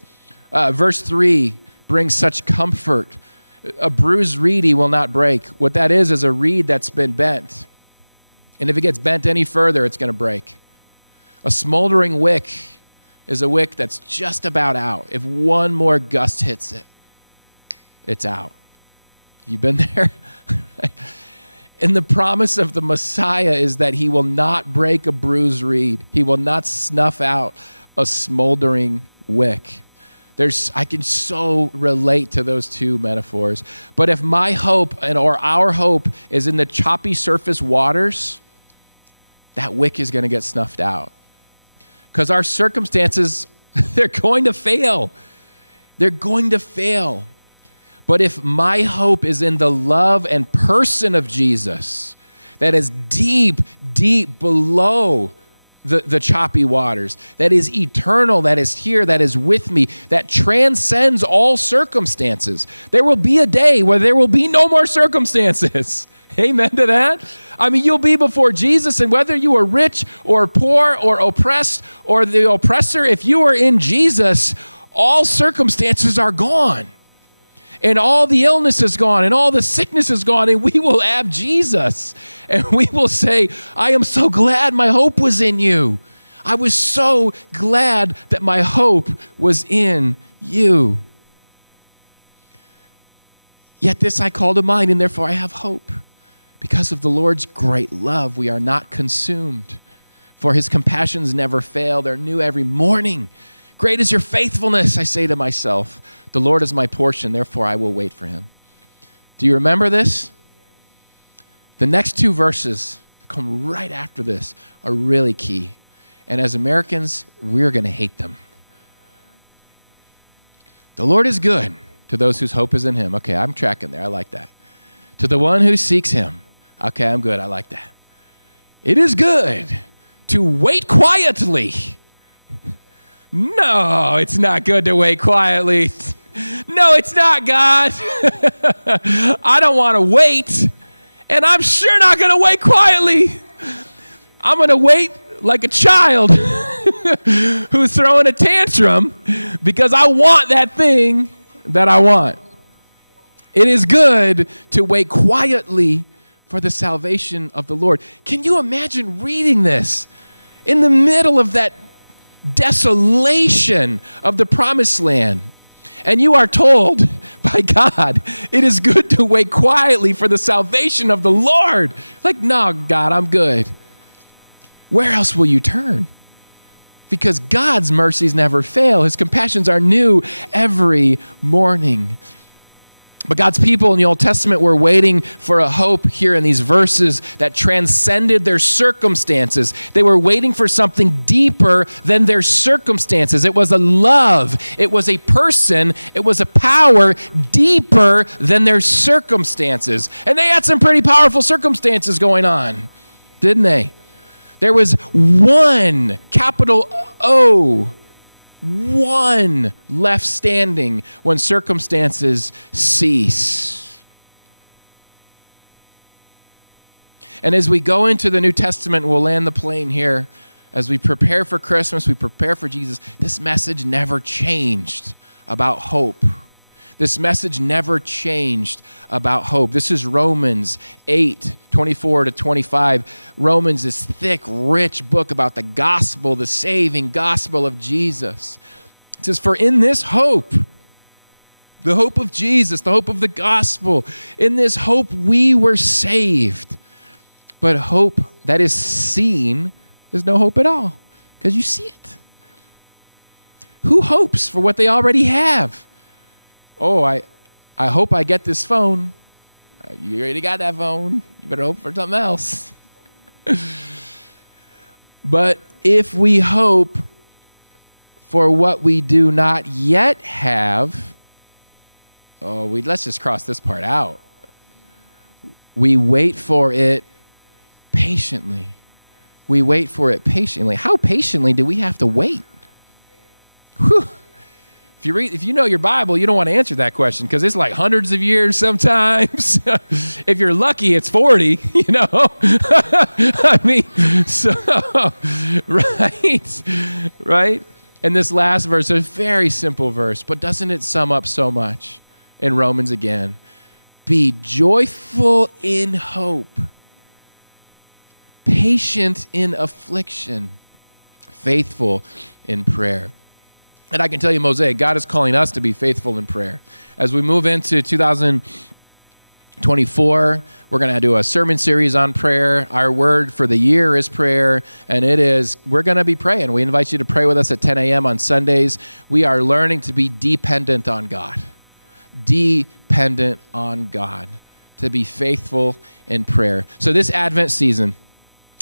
Verse 3 brings such comfort. A bruised reed he will not break. What that is a reed that's been bent. And if it gets bent any further, it's going to break. A smoldering wick is a wick that's just about out. If one more gust hits it, it's out. You've been there? And the promise of the Messiah is that he will not break a bruised reed. He will not snuff out a smoldering wick. I can so relate to those two metaphors. But if my hope or our hope is in the choppy surface waters, that wick is going to get snuffed out. Because our circumstances, they're going to fail. They're going to fail. But if my hope is in the love and person of Jesus, that is deep, deep below the choppy waters, that is eternal, that is here, that is with me, that transcends all circumstances. There will be a day where there will be no more circumstances. Amen to that? I mean, you'll be before Jesus, and whether you are rich or poor or oppressed or the oppressor, if you are in Jesus, all circumstances are gone. And all the illness is gone, and all the sickness is gone, and we will have Jesus. And we will say, I am so glad my hope was in you. I was so glad that my hope was in you. Yet this I call to mind, and therefore I have hope. Because of the Lord's great love, we are not consumed. For his compassions never fail. They're new every morning. Great is your faithfulness, I say to myself. The Lord is my portion, therefore I will wait for him. Do you remember this? The next two verses come right after this are really key. And as Americans, we're going to hate them. The Lord is good to those whose hope is in him. Okay, I'm tracking there. I like that. To the one who seeks him. Okay, I'm good. I like that. It is good to wait quietly. No, it's not good to wait quietly. No, it's not, God. I don't want to wait, and I'm sure not going to wait quietly. I'm going to wait like a child who's throwing a tantrum because I want that thing that I want. It is good to wait quietly for the salvation of the Lord. Can you imagine reading this in the middle of that desolation of the promised land? And you are told by God, it is good to wait quietly for the salvation of the Lord. Like, no, God, I'm good. Where else will you turn? Because God's mercies never fail. His compassions are new every morning. But God's people in the Old Testament were waiting for a hope here in these verses that transcended their circumstances. They were waiting for something deeper than their circumstances. It was a love. It was a person. It was a power deeper than their circumstances. And they had some pretty powerful circumstances going on, didn't they? There was one, capital O, one left standing when circumstances cease. And as we go into the New Testament, we'll land the plane here. As we prepare for Christmas, we prepare for Jesus, this message never changed about hope. This message never changed about hope. This is Romans 8:24-25. Romans, this thick, rich book about the gospel, the saving gospel of Jesus. It says, for in this hope, the hope of Jesus, the hope of the gospel, in this hope we were saved. But hope that is seen is no hope at all, because you see it. Who hopes for what they already have? Oh, I hope I get this phone. You already got that phone. You better hope for something else. But if we hope for what we do not yet have, let's just cross this part out. We wait for it patiently. We wait for it patiently. How patiently do we have to wait? Whew. If you know your Bible, you don't want to answer that question because it's like hundreds of years sometimes. If you're lucky, it's 40, I mean, so, right? And this last verse, a very simple verse, but doesn't it sum up so much in Romans again? Be joyful in hope, patient in affliction, faithful in prayer. And I can tell you, Mosaic, God is calling us to be faithful in prayer. As we move into 2024, we're going to do a sermon series on prayer. Our word for the year is prayer, and we're going to be praying. We invite you to pray with us at 10 a.m. on Sundays. We are learning to be dependent on God. Dependent on God. To be faithful in prayer. So this Advent season,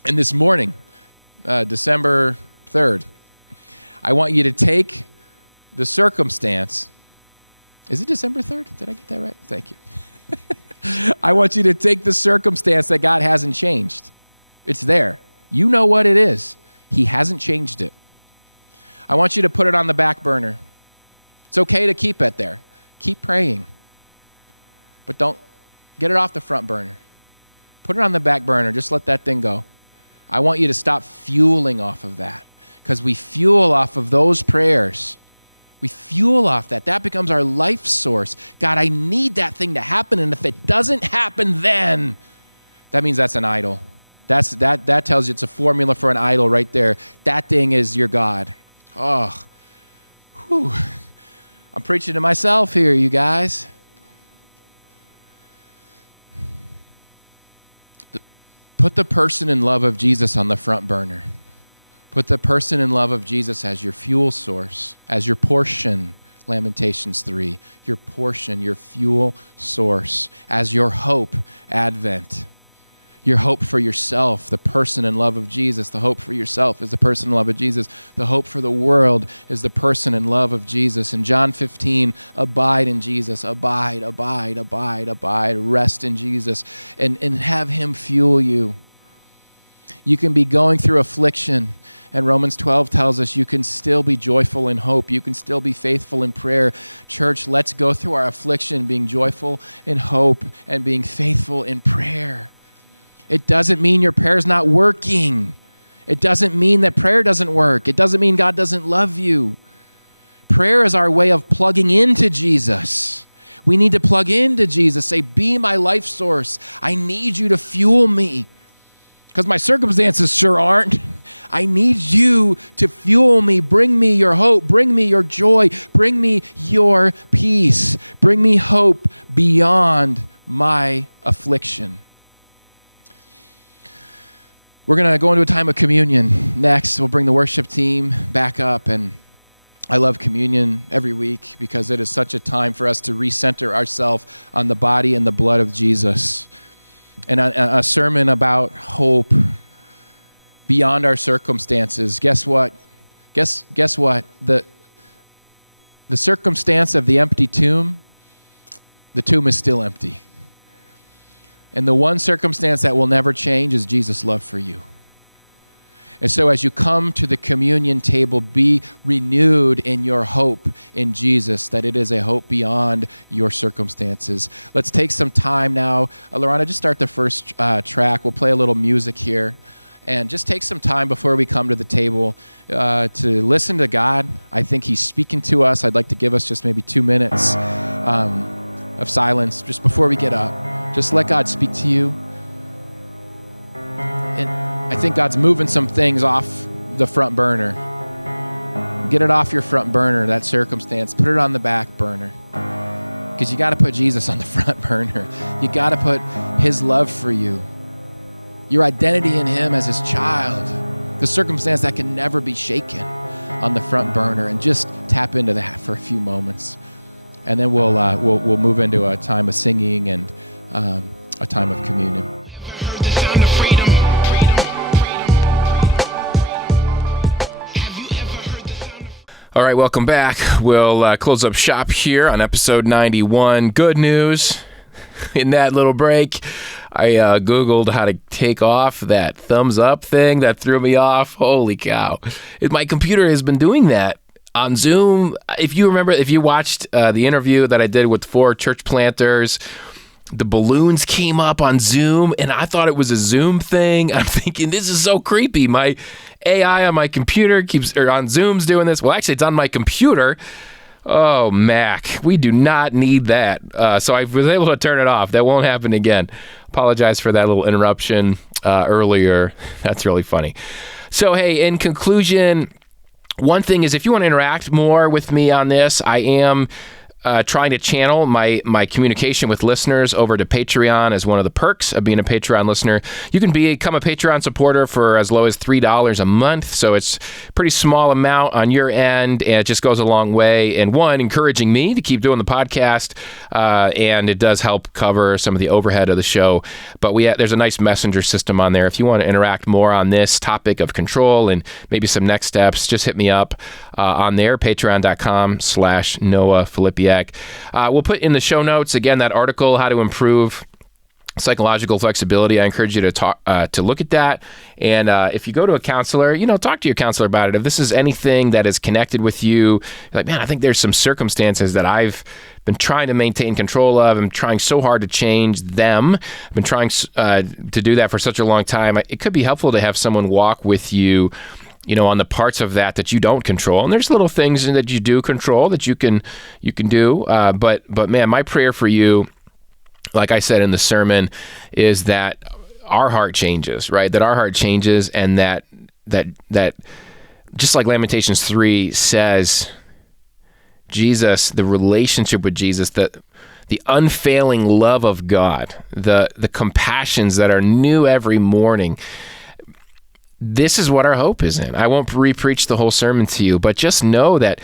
and this morning, December 3rd, I want you to take the circumstance. Is it December 3rd? Did I get that right? Thank you. I want you to take the circumstance that God hasn't changed. It's there. You know what it is. He hasn't changed it. I want you to put it on the back burner. It's okay to keep it there. Keep praying. But don't get it off the front burner. Put it on the back burner. Just let that thing go. I want you to stop fueling off of that. Because we fuel off of those prayers. We fuel off that. That becomes our life source. God, I need that thing to happen, and if it doesn't happen then, that means that's an idol. That tells you it's a formula for an idol right there. That thing is your God. Oh, whew. I'm preaching to myself here, you guys. Put the person and love of Jesus on the front burner. Put the person and love of Jesus as your fuel source, as your portion, Lamentations 3, your portion, your fuel source, as your hope, Advent. Your hope for yourself, the person and love of Jesus. The hope for yourself is the person and love of Jesus. The hope for the world is the person and love of Jesus. In John 15, abide in Jesus. Abide, abide, abide, abide. Rest in Jesus and have him fuel you. You can be going through affliction. And Romans 12 tells us you can still be joyful in hope. You can still be faithful in prayer. Church, let's go through our affliction being joyful in hope and being faithful in prayer. It doesn't mean your prayer's not working. It doesn't mean that prayer doesn't work. It doesn't mean God doesn't love you. Prayer is our way of plugging into Jesus. We need to plug into Jesus. Say, be my life source. I need you to fuel me. Because my circumstances sure aren't. I need you to fuel me. Bring me your hope. Bring me your joy. Bring me your peace. Bring me hope beyond my affliction. We're going to go into a time of communion next. We'll bring the worship team back up, and I love communion every week because it is such a time for us to recenter ourselves on the body and the blood of Jesus. And a sermon about hope beyond our circumstances. Guess what? Guess what? The circumstance of the empty tomb, the tomb is still empty. And the one circumstance that will never change is Jesus' love for you. And so as you come to the communion table, be renewed in your hope in Jesus, that it is a hope beyond your circumstances. Let's take some time now. Lorana, just start the first track. We'll play a little music here. And just take some time before we come to the table to listen to God. I think he's speaking to us. I'd like to give us just maybe 2 minutes of silence just before we get up. Just let God speak to you. And I think God's moving some things off the front burner. Get it off your front burner, that circumstance. Put it on the back burner. Because you got to put Jesus on the front burner. You got to put his love for you. Your identity in him as his child. The circumstance that can never be shaken on the front burner. And just tap into that for a few moments. And then we'll move into a time of singing and a time of communion. Ever heard the sound of freedom? All right, welcome back. We'll close up shop here on episode 91. Good news. In that little break, I Googled how to take off that thumbs up thing that threw me off. Holy cow. My computer has been doing that on Zoom. If you watched the interview that I did with 4 church planters, the balloons came up on Zoom, and I thought it was a Zoom thing. I'm thinking, this is so creepy. My AI on my computer on Zoom's doing this. Well, actually, it's on my computer. Oh, Mac, we do not need that. So I was able to turn it off. That won't happen again. Apologize for that little interruption earlier. That's really funny. So, hey, in conclusion, one thing is if you want to interact more with me on this, I am trying to channel my communication with listeners over to Patreon as one of the perks of being a Patreon listener. You can become a Patreon supporter for as low as $3 a month, so it's a pretty small amount on your end, and it just goes a long way. And one, encouraging me to keep doing the podcast, and it does help cover some of the overhead of the show. But there's a nice messenger system on there. If you want to interact more on this topic of control and maybe some next steps, just hit me up on there, patreon.com/Noah Filipiak. We'll put in the show notes, again, that article, How to Improve Psychological Flexibility. I encourage you to look at that. And if you go to a counselor, talk to your counselor about it. If this is anything that is connected with you, like, man, I think there's some circumstances that I've been trying to maintain control of. I'm trying so hard to change them. I've been trying to do that for such a long time. It could be helpful to have someone walk with you on the parts of that you don't control. And there's little things that you do control that you can do. But man, my prayer for you, like I said in the sermon, is that our heart changes, right? That our heart changes, and that just like Lamentations 3 says, Jesus, the relationship with Jesus, the unfailing love of God, the compassions that are new every morning. This is what our hope is in. I won't re-preach the whole sermon to you, but just know that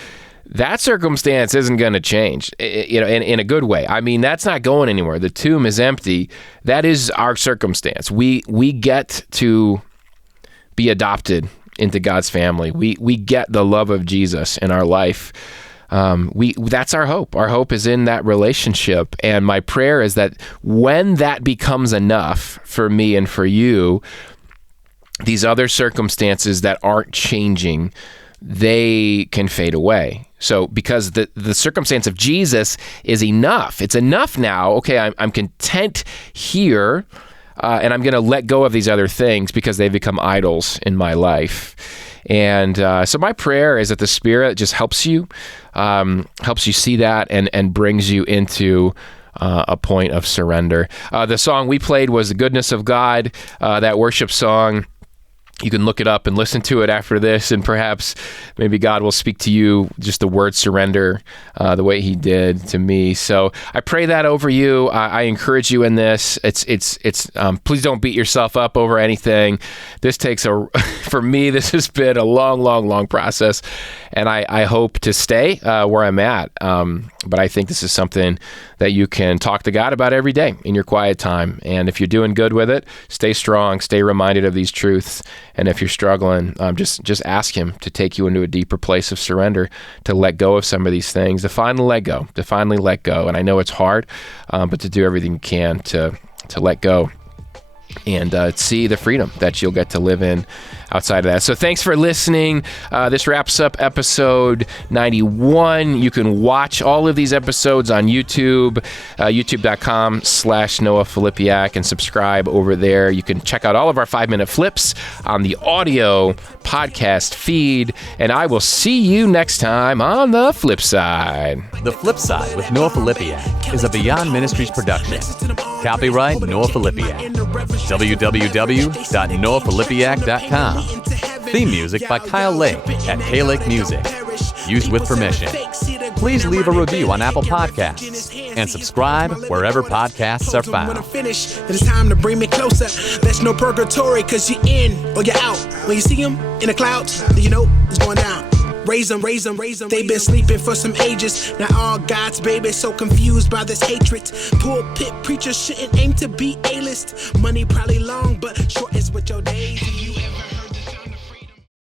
circumstance isn't going to change, in a good way. I mean, that's not going anywhere. The tomb is empty. That is our circumstance. We get to be adopted into God's family. We get the love of Jesus in our life. That's our hope. Our hope is in that relationship. And my prayer is that when that becomes enough for me and for you, these other circumstances that aren't changing, they can fade away. So because the circumstance of Jesus is enough. It's enough now. Okay, I'm content here, and I'm going to let go of these other things because they've become idols in my life. And so my prayer is that the Spirit just helps you see that and brings you into a point of surrender. The song we played was The Goodness of God, that worship song. You can look it up and listen to it after this, and perhaps maybe God will speak to you just the word surrender the way he did to me. So I pray that over you. I encourage you in this. Please don't beat yourself up over anything. This takes for me, this has been a long process, and I hope to stay where I'm at. But I think this is something that you can talk to God about every day in your quiet time. And if you're doing good with it, stay strong, stay reminded of these truths. And if you're struggling, just ask him to take you into a deeper place of surrender, to let go of some of these things, to finally let go. And I know it's hard, but to do everything you can to let go and see the freedom that you'll get to live in outside of that. So thanks for listening. This wraps up episode 91. You can watch all of these episodes on YouTube, youtube.com/Noah Filipiak, and subscribe over there. You can check out all of our 5-minute flips on the audio podcast feed, and I will see you next time on The Flip Side. The Flip Side with Noah Filipiak is a Beyond Ministries production. Copyright Noah Filipiak. www.noahfilipiak.com. Theme music by Kyle Lake at K-Lake Music. Used with permission. Please leave a review on Apple Podcasts and subscribe wherever podcasts are found. It's time to bring me closer. There's no purgatory, cause you're in or you're out. When you see him in the clouds, you know it's going down. Raise them. They've been sleeping for some ages. Now all God's babies so confused by this hatred. Pulpit preachers shouldn't aim to be A-list. Money probably long, but short is what your days. Have you ever